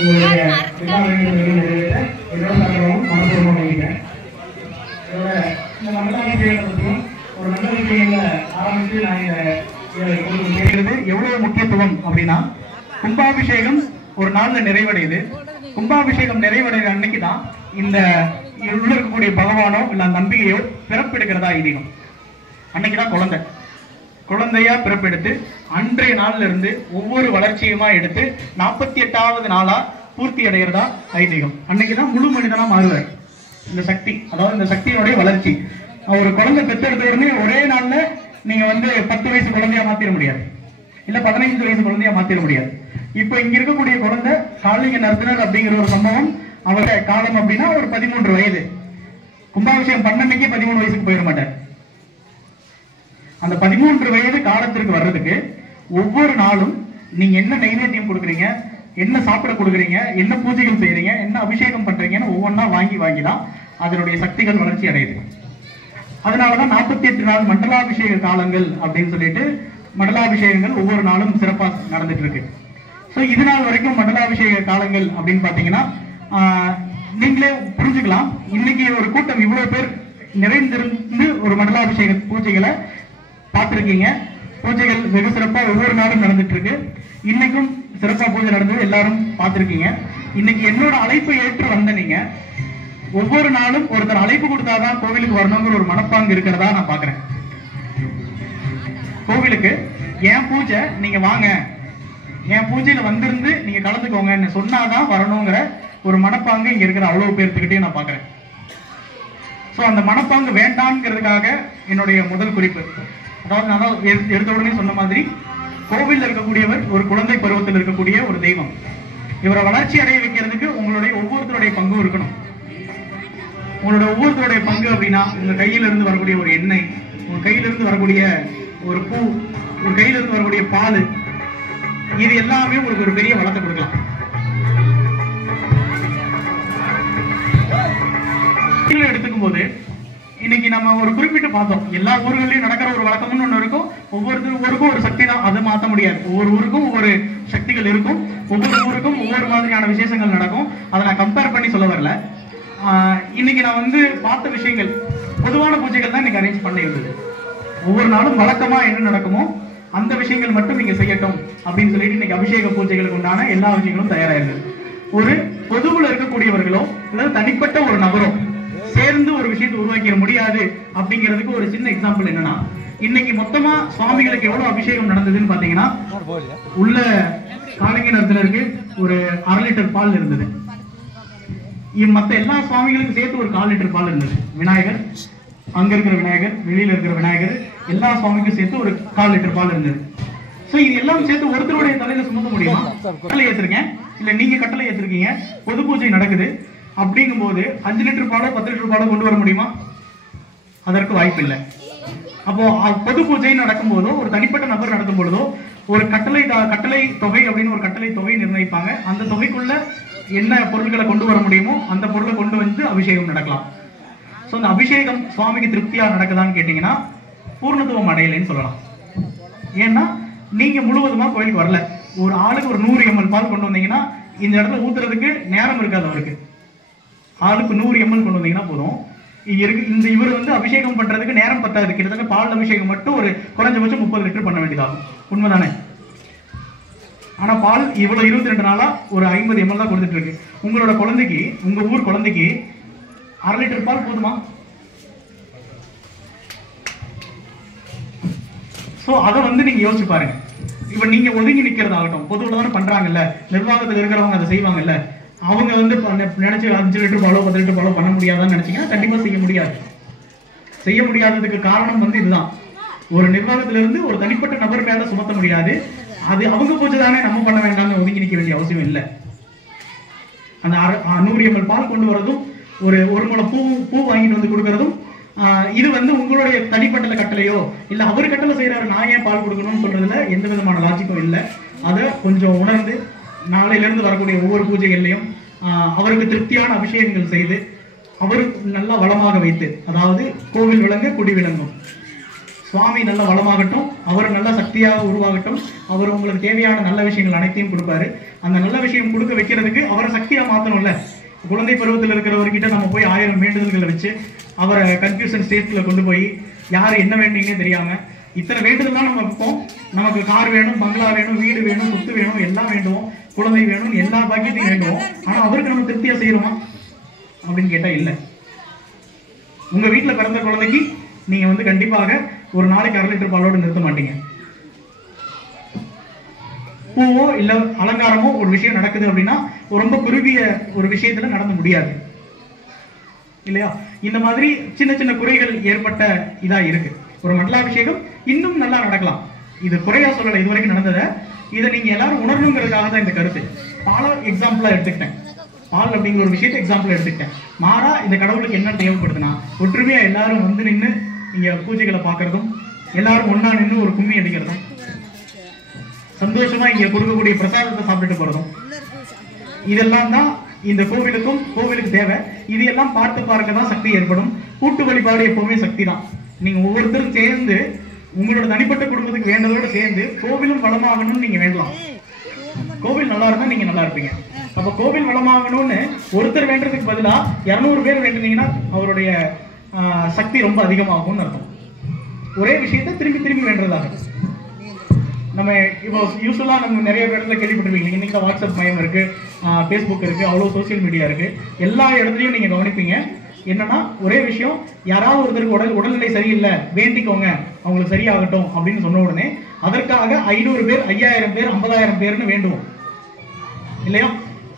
உங்களுடைய என்னோட தகவலும் மனப்பூர்வமாக வாங்கிட்டேன். இதோட இந்த மண்டலாபிஷேகத்தை பற்றியும் ஒரு நல்ல விஷயங்களை ஆரம்பித்து நான் கேட்கிறது எவ்வளவு முக்கியத்துவம் அப்படின்னா, கும்பாபிஷேகம் ஒரு நாள்ல நிறைவடையுது. கும்பாபிஷேகம் நிறைவடைகிற அன்னைக்கு தான் இந்த உள்ள இருக்கக்கூடிய பகவானோ இல்ல நம்பிக்கையோ பிறப்பெடுக்கிறதா ஐதீகம். அன்னைக்குதான் குழந்தையா பிறப்பெடுத்து அன்றைய நாள்ல இருந்து ஒவ்வொரு வளர்ச்சியுமா எடுத்து 48வது நாளா பூர்த்தி அடைகிறதா ஐதீகம். அன்னைக்குதான் முழு மனிதனா மாறுவார். இந்த சக்தி, அதாவது இந்த சக்தியினுடைய வளர்ச்சி. ஒரு குழந்தை பெற்றெடுத்த உடனே ஒரே நாள்ல நீங்க 10 வயசு குழந்தையா மாத்திர முடியாது, இல்ல 15 வயசு குழந்தையா மாத்திர முடியாது. இப்ப இங்க இருக்கக்கூடிய குழந்தை காளிங்க நர்த்தனர் அப்படிங்கிற ஒரு சம்பவம், அவருடைய காலம் அப்படின்னா ஒரு 13 வயது. கும்பாபிஷேகம் பண்ணன்னைக்கே 13 வயசுக்கு போயிட மாட்டார். அந்த 13 வயது காலத்திற்கு வர்றதுக்கு ஒவ்வொரு நாளும் நீங்க என்ன நைவேத்தியம் கொடுக்குறீங்க, என்ன சாப்பிட கொடுக்குறீங்க, என்ன பூஜைகள் செய்யறீங்க, என்ன அபிஷேகம் பண்றீங்கன்னு ஒவ்வொன்றா வாங்கி தான் அதனுடைய சக்திகள் வளர்ச்சி அடையுது. அதனாலதான் 48 நாள் மண்டலாபிஷேக காலங்கள் அப்படின்னு சொல்லிட்டு மண்டலாபிஷேகங்கள் ஒவ்வொரு நாளும் சிறப்பா நடந்துட்டு இருக்கு. ஸோ இது நாள் வரைக்கும் மண்டலாபிஷேக காலங்கள் அப்படின்னு பாத்தீங்கன்னா நீங்களே புரிஞ்சுக்கலாம். இன்னைக்கு ஒரு கூட்டம் இவ்வளவு பேர் நிறைந்திருந்து ஒரு மண்டலாபிஷேக பூஜைகளை பார்த்திருக்கீங்க. பூஜைகள் வெகு சிறப்பா ஒவ்வொரு நாளும் நடந்துட்டு இருக்கு. இன்னைக்கும் சிறப்பா பூஜை நடந்தது எல்லாரும் பார்த்திருக்கீங்க. இன்னைக்கு என்னோட அழைப்பை ஏற்று வந்த நீங்க ஒவ்வொரு நாளும் ஒருத்தர் அழைப்பு கொடுத்தாதான் கோவிலுக்கு வரணுங்கிற ஒரு மனப்பாங்கு இருக்கிறதா நான் பாக்குறேன். கோவிலுக்கு என் பூஜை நீங்க வாங்க, என் பூஜையில வந்திருந்து நீங்க கலந்துக்கோங்க சொன்னாதான் வரணுங்கிற ஒரு மனப்பாங்கு இங்க இருக்கிற அவ்வளவு பேர்த்துக்கிட்டே நான் பாக்குறேன். சோ அந்த மனப்பாங்கு வேண்டாம்ங்கிறதுக்காக என்னுடைய முதல் குறிப்பு, அதாவது நான் எடுத்த உடனே சொன்ன மாதிரி கோவில்ல இருக்கக்கூடியவர் ஒரு குழந்தை பருவத்தில் இருக்கக்கூடிய ஒரு தெய்வம். இவரை வளர்ச்சி அடைய வைக்கிறதுக்கு உங்களுடைய ஒவ்வொருத்தருடைய பங்கும் இருக்கணும். உங்களோட ஒவ்வொருத்தருடைய பங்கு அப்படின்னா, உங்க கையில இருந்து வரக்கூடிய ஒரு எண்ணெய், உங்க கையில இருந்து வரக்கூடிய ஒரு பூ, உங்க கையில இருந்து வரக்கூடிய பால், இது எல்லாமே உங்களுக்கு ஒரு பெரிய வளத்தை கொடுக்கலாம். எடுத்துக்கும் போது இன்னைக்கு நம்ம ஒரு குறிப்பிட்டு பார்த்தோம், எல்லா ஊர்களையும் நடக்கிற ஒரு வழக்கம்னு ஒண்ணு இருக்கும். ஒவ்வொரு ஊருக்கும் ஒரு சக்தி தான், அதை மாற்ற முடியாது. ஒவ்வொரு ஊருக்கும் ஒவ்வொரு சக்திகள் இருக்கும், ஒவ்வொரு ஊருக்கும் ஒவ்வொரு மாதிரியான விசேஷங்கள் நடக்கும். அதை நான் கம்பேர் பண்ணி சொல்ல வரல. இன்னைக்கு நான் பார்த்த விஷயங்கள் பொதுவான பூஜைகள் தான் இன்னைக்கு அரேஞ்ச் பண்ண இருந்தது. ஒவ்வொரு நாளும் வழக்கமா என்ன நடக்குமோ அந்த விஷயங்கள் மட்டும் நீங்க செய்யட்டும் அப்படின்னு சொல்லிட்டு இன்னைக்கு அபிஷேக பூஜைகளுக்கு உண்டான எல்லா விஷயங்களும் தயாராயிருந்தது. ஒரு பொதுவில் இருக்கக்கூடியவர்களோ அல்லது தனிப்பட்ட ஒரு நபரோ சேர்ந்து ஒரு விஷயத்தை உருவாக்கிட முடியாது அப்படிங்கிறதுக்கு ஒரு சின்ன எக்ஸாம்பிள் என்னன்னா, இன்னைக்கு மொத்தமா சுவாமிகளுக்கு எவ்வளவு அபிஷேகம் நடந்ததுன்னு பாத்தீங்கன்னா, உள்ள காளிங்க நர்த்தனருக்கு ஒரு 1/2 லிட்டர் பால் இருந்தது. மத்த எல்லா சுவாமிகளுக்கும் சேர்த்து ஒரு 1/4 லிட்டர் பால் இருந்தது. விநாயகர், அங்க இருக்கிற விநாயகர், வெளியில இருக்கிற விநாயகர், எல்லா சுவாமிக்கும் சேர்த்து ஒரு 1/4 லிட்டர் பால் இருந்தது. சோ இது எல்லாம் சேர்த்து ஒருத்தருடைய தலையில சுமத்த முடியுமா? கட்டளை ஏற்றிருக்கேன், இல்ல நீங்க கட்டளை ஏற்றிருக்கீங்க, பொது பூஜை நடக்குது அப்படிங்கும் போது 5 லிட்டர் பாலோ 10 லிட்டர் பாலோ கொண்டு வர முடியுமா? அதற்கு வாய்ப்பு இல்லை. அப்போ பொது பூஜை நடக்கும் போதோ ஒரு தனிப்பட்ட நபர் நடக்கும் பொழுதோ ஒரு கட்டளை தொகை அப்படின்னு ஒரு கட்டளை தொகை நிர்ணயிப்பாங்க. அந்த தொகைக்குள்ள என்ன பொருட்களை கொண்டு வர முடியுமோ அந்த பொருளை கொண்டு வந்து அபிஷேகம் நடக்கலாம். சோ அந்த அபிஷேகம் சுவாமிக்கு திருப்தியா நடக்குதான்னு கேட்டீங்கன்னா பூர்ணத்துவம் அடையலைன்னு சொல்லலாம். ஏன்னா நீங்க முழுவதுமா கோயிலுக்கு வரல. ஒரு ஆளுக்கு ஒரு 100 ml பால் கொண்டு வந்தீங்கன்னா இந்த இடத்துல ஊத்துறதுக்கு நேரம் இருக்காது. அவருக்கு ஆளுக்கு 100 ml கொண்டு வந்தீங்கன்னா போதும். இவர் அபிஷேகம் பண்றதுக்கு நேரம் பத்தாது. கிட்டத்தட்ட பால் அபிஷேகம் மட்டும் ஒரு குறைஞ்சபட்சம் 30 லிட்டர் பண்ண வேண்டியதாகும். உண்மைதானே? ஆனா பால் இவ்வளவு 22 நாளா ஒரு 50 ml தான் கொடுத்துட்டு இருக்கு. உங்களோட குழந்தைக்கு, உங்க ஊர் குழந்தைக்கு 1/2 லிட்டர் பால் போதுமா? சோ அதை நீங்க யோசிச்சு பாருங்க. இப்ப நீங்க ஒதுங்கி நிக்கிறதாகட்டும், பொதுவில் தானே பண்றாங்கல்ல, நிர்வாகத்தில் இருக்கிறவங்க அதை செய்வாங்கல்ல, அவங்க நினைச்சு 5 லிட்டர் பாலோ 10 லிட்டர் பாலோ பண்ண முடியாதான்னு நினைச்சீங்கன்னா கண்டிப்பா செய்ய முடியாது. செய்ய முடியாததுக்கு காரணம் இதுதான். ஒரு நிர்வாகத்தில இருந்து ஒரு தனிப்பட்ட நபர் மேல சுமத்த முடியாது. அது அவங்க பூஜை தானே, நம்ம பண்ண வேண்டாம்னு ஒதுங்கி நிக்க வேண்டிய அவசியம் இல்லை. அந்த 100 ml பால் கொண்டு வரதும் ஒரு முளை பூ வாங்கிட்டு வந்து கொடுக்கறதும் இது உங்களுடைய தனிப்பட்ட கட்டளையோ இல்ல அவர் கட்டளை செய்யறாரு நான் ஏன் பால் கொடுக்கணும்னு சொல்றதுல எந்த விதமான லாஜிக்கும் இல்லை. அதை கொஞ்சம் உணர்ந்து நாளையில இருந்து வரக்கூடிய ஒவ்வொரு பூஜைகள்லையும் அவருக்கு திருப்தியான அபிஷேகங்கள் செய்து அவர் நல்லா வளமாக வைத்து, அதாவது கோவில் விளங்க குடி விளங்கும். சுவாமி நல்ல வளமாகட்டும், அவர் நல்ல சக்தியாக உருவாகட்டும். அவர் உங்களுக்கு தேவையான நல்ல விஷயங்கள் அனைத்தையும் கொடுப்பாரு. அந்த நல்ல விஷயம் கொடுக்க வைக்கிறதுக்கு அவரை சக்தியா மாத்தணும்ல. குழந்தை பருவத்தில் இருக்கிறவர்கிட்ட நம்ம போய் 1000 வேண்டுதல்களை வச்சு அவரை கன்ஃபியூஷன் ஸ்டேட்ல கொண்டு போய் யாரு என்ன வேண்டிங்கன்னே தெரியாம இத்தனை வேண்டுதல் தான் நம்ம வைப்போம். நமக்கு கார் வேணும், பங்களா வேணும், வீடு வேணும், சொத்து வேணும், எல்லாம் வேண்டுவோம், குழந்தை வேணும், எல்லா பாக்கியத்தையும் வேண்டுவோம். ஆனா அவருக்கு நம்ம திருப்தியா செய்யறோமா அப்படின்னு கேட்டா இல்ல. உங்க வீட்டுல பிறந்த குழந்தைக்கு நீங்க வந்து கண்டிப்பாக ஒரு நாளைக்கு 1/2 லிட்டர் பாலோடு நிறுத்த மாட்டீங்க. பூவோ இல்ல அலங்காரமோ ஒரு விஷயம் நடக்குது அப்படின்னா ரொம்ப குறுகிய ஒரு விஷயத்துல நடந்து முடியாது இல்லையா? இந்த மாதிரி சின்ன சின்ன குறைகள் ஏற்பட்ட இதா இருக்கு. ஒரு மண்டலாபிஷேகம் இன்னும் நல்லா நடக்கலாம். இது குறையா சொல்லல, இது வரைக்கும் நடந்ததை இதை நீங்க எல்லாரும் உணரணுங்கிறதுக்காக தான் இந்த கருத்து. பால எக்ஸாம்பிளா எடுத்துக்கிட்டேன், பால் அப்படிங்கிற ஒரு விஷயத்தை எக்ஸாம்பிளா எடுத்துக்கிட்டேன். மாறா இந்த கடவுளுக்கு என்ன தேவைப்படுதுன்னா ஒற்றுமையா எல்லாரும் வந்து நின்று இங்க பூஜைகளை பார்க்கறதும், எல்லாரும் ஒன்னா நின்று ஒரு கும்மி அடிக்கிறதும், சந்தோஷமா இங்க கொடுக்கக்கூடிய பிரசாதத்தை சாப்பிட்டுட்டு போறதும், இதெல்லாம் தான் இந்த கோவிலுக்கு தேவை. இதையெல்லாம் பார்க்க தான் சக்தி ஏற்படும். கூட்டு வழிபாடு எப்பவுமே சக்தி தான். நீங்க ஒவ்வொருத்தரும் சேர்ந்து உங்களோட தனிப்பட்ட குடும்பத்துக்கு வேண்டதோட சேர்ந்து கோவிலும் வளமாகணும்னு நீங்க வேண்டலாம். கோவில் நல்லா இருந்தா நீங்க நல்லா இருப்பீங்க. அப்ப கோவில் வளமாகணும்னு ஒருத்தர் வேண்டதுக்கு பதிலா 200 பேர் வேண்டினீங்கன்னா அவருடைய சக்தி ரொம்ப அதிகமாகும்னு அர்த்தம். ஒரே விஷயத்தை திரும்பி திரும்பி வேண்டதாக. நம்ம இப்போ யூஸ்வலா நம்ம நிறைய இடத்துல கேள்விப்பட்டிருப்பீங்க. இன்னைக்கு வாட்ஸ்அப் மயம் இருக்கு, ஃபேஸ்புக் இருக்கு, அவ்வளோ சோசியல் மீடியா இருக்கு. எல்லா இடத்துலையும் நீங்க கவனிப்பீங்க என்னன்னா ஒரே விஷயம், யாராவது ஒருத்தருக்கு உடல்நிலை சரியில்லை வேண்டிக்கோங்க அவங்களுக்கு சரியாகட்டும் அப்படின்னு சொன்ன உடனே அதற்காக 500 பேர் 5000 பேர் 50000 பேர்னு வேண்டுவோம் இல்லையா?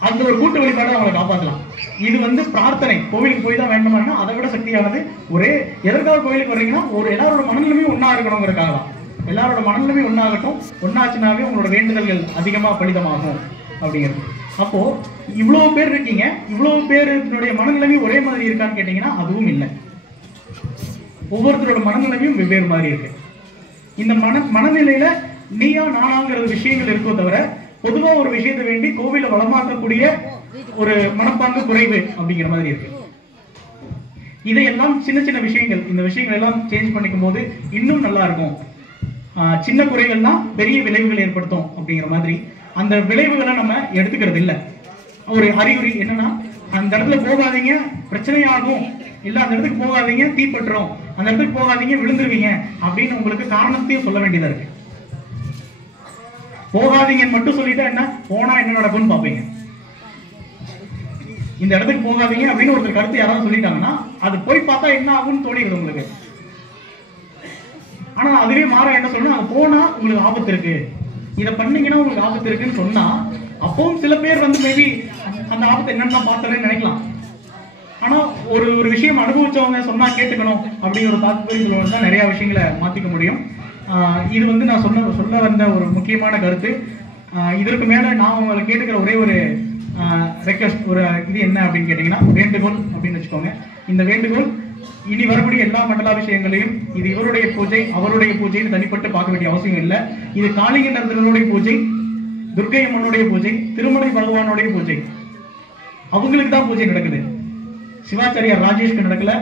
அந்த ஒரு கூட்டு வழிபாடு அவங்களை காப்பாற்றலாம். இது வந்து பிரார்த்தனை. கோவிலுக்கு போய் தான் வேண்டுமானா அதை விட சக்தியானது. ஒரே எதற்காக கோவிலுக்கு வர்றீங்கன்னா ஒரு எல்லாரோட மனநிலைமையும் ஒன்னா இருக்கணுங்கிறதுக்காக தான். எல்லாரோட மனநிலைமையும் ஒன்னாகட்டும், ஒன்னாச்சுனாவே உங்களோட வேண்டுதல்கள் அதிகமா பலிதமாகும் அப்படிங்கிறது. அப்போ இவ்வளவு பேர் இருக்கீங்க, இவ்வளவு பேருடைய மனநிலைமை ஒரே மாதிரி இருக்கான்னு கேட்டீங்கன்னா அதுவும் இல்லை. ஒவ்வொருத்தரோட மனநிலைமையும் வெவ்வேறு மாதிரி இருக்கு. இந்த மனநிலையில நீயா நானாங்கிற விஷயங்கள் இருக்கோ தவிர பொதுவா ஒரு விஷயத்தை வேண்டி கோவிலை வளமாக்கக்கூடிய ஒரு மனப்பாங்கு குறைவு அப்படிங்கிற மாதிரி இருக்கு. இதையெல்லாம் சின்ன சின்ன விஷயங்கள், இந்த விஷயங்கள் எல்லாம் சேஞ்ச் பண்ணிக்கும் போது இன்னும் நல்லா இருக்கும். சின்ன குறைகள் தான் பெரிய விளைவுகள் ஏற்படுத்தும் அப்படிங்கிற மாதிரி அந்த விளைவுகளை நம்ம எடுத்துக்கிறது இல்லை. ஒரு அறிகுறி என்னன்னா, அந்த இடத்துல போகாதீங்க பிரச்சனையாகும், இல்ல அந்த இடத்துக்கு போகாதீங்க தீப்பற்றும், அந்த இடத்துக்கு போகாதீங்க விழுந்துருவீங்க அப்படின்னு உங்களுக்கு காரணத்தையும் சொல்ல வேண்டியதா இருக்கு. போகாதீங்கன்னு மட்டும் சொல்லிட்டா என்ன, போனா என்ன நடக்கும்னு பாப்பீங்க. இந்த இடத்துக்கு போகாதீங்க அப்படின்னு ஒருத்தர் கருத்து யாராவது சொல்லிட்டாங்கன்னா அது போய் பார்த்தா என்ன ஆகும்னு தோணிடுது உங்களுக்கு. ஆனா அதுவே மாற என்ன சொல்லணும், அங்க போனா உங்களுக்கு ஆபத்து இருக்கு, இதை பண்ணீங்கன்னா உங்களுக்கு ஆபத்து இருக்குன்னு சொன்னா அப்பவும் சில பேர் வந்து மேபி அந்த ஆபத்து என்னன்னா பார்த்தேன்னு நினைக்கலாம். ஆனா ஒரு விஷயம் அனுபவிச்சவங்க சொன்னா கேட்டுக்கணும் அப்படிங்கிற ஒரு தாத்பரியங்களோட தான் நிறைய விஷயங்களை மாத்திக்க முடியும். இது வந்து நான் சொல்ல வந்த ஒரு முக்கியமான கருத்து. இதற்கு மேல நான் உங்களை கேட்டுக்கிற ஒரே ஒரு ரெக்வெஸ்ட், ஒரு இது என்ன அப்படின்னு கேட்டீங்கன்னா வேண்டுகோள் அப்படின்னு வச்சுக்கோங்க. இந்த வேண்டுகோள் இனி வரக்கூடிய எல்லா மண்டலாபிஷேகங்களையும் இது இவருடைய பூஜை அவருடைய பூஜைன்னு தனிப்பட்டு பார்க்க வேண்டிய அவசியம் இல்லை. இது காளிங்க நரதனுடைய பூஜை, துர்க்கை அம்மனுடைய பூஜை, திருமலை பகவானுடைய பூஜை, அவங்களுக்கு தான் பூஜை நடக்குது. சிவாச்சாரியார் ராஜேஷ்க்கு நடக்கல,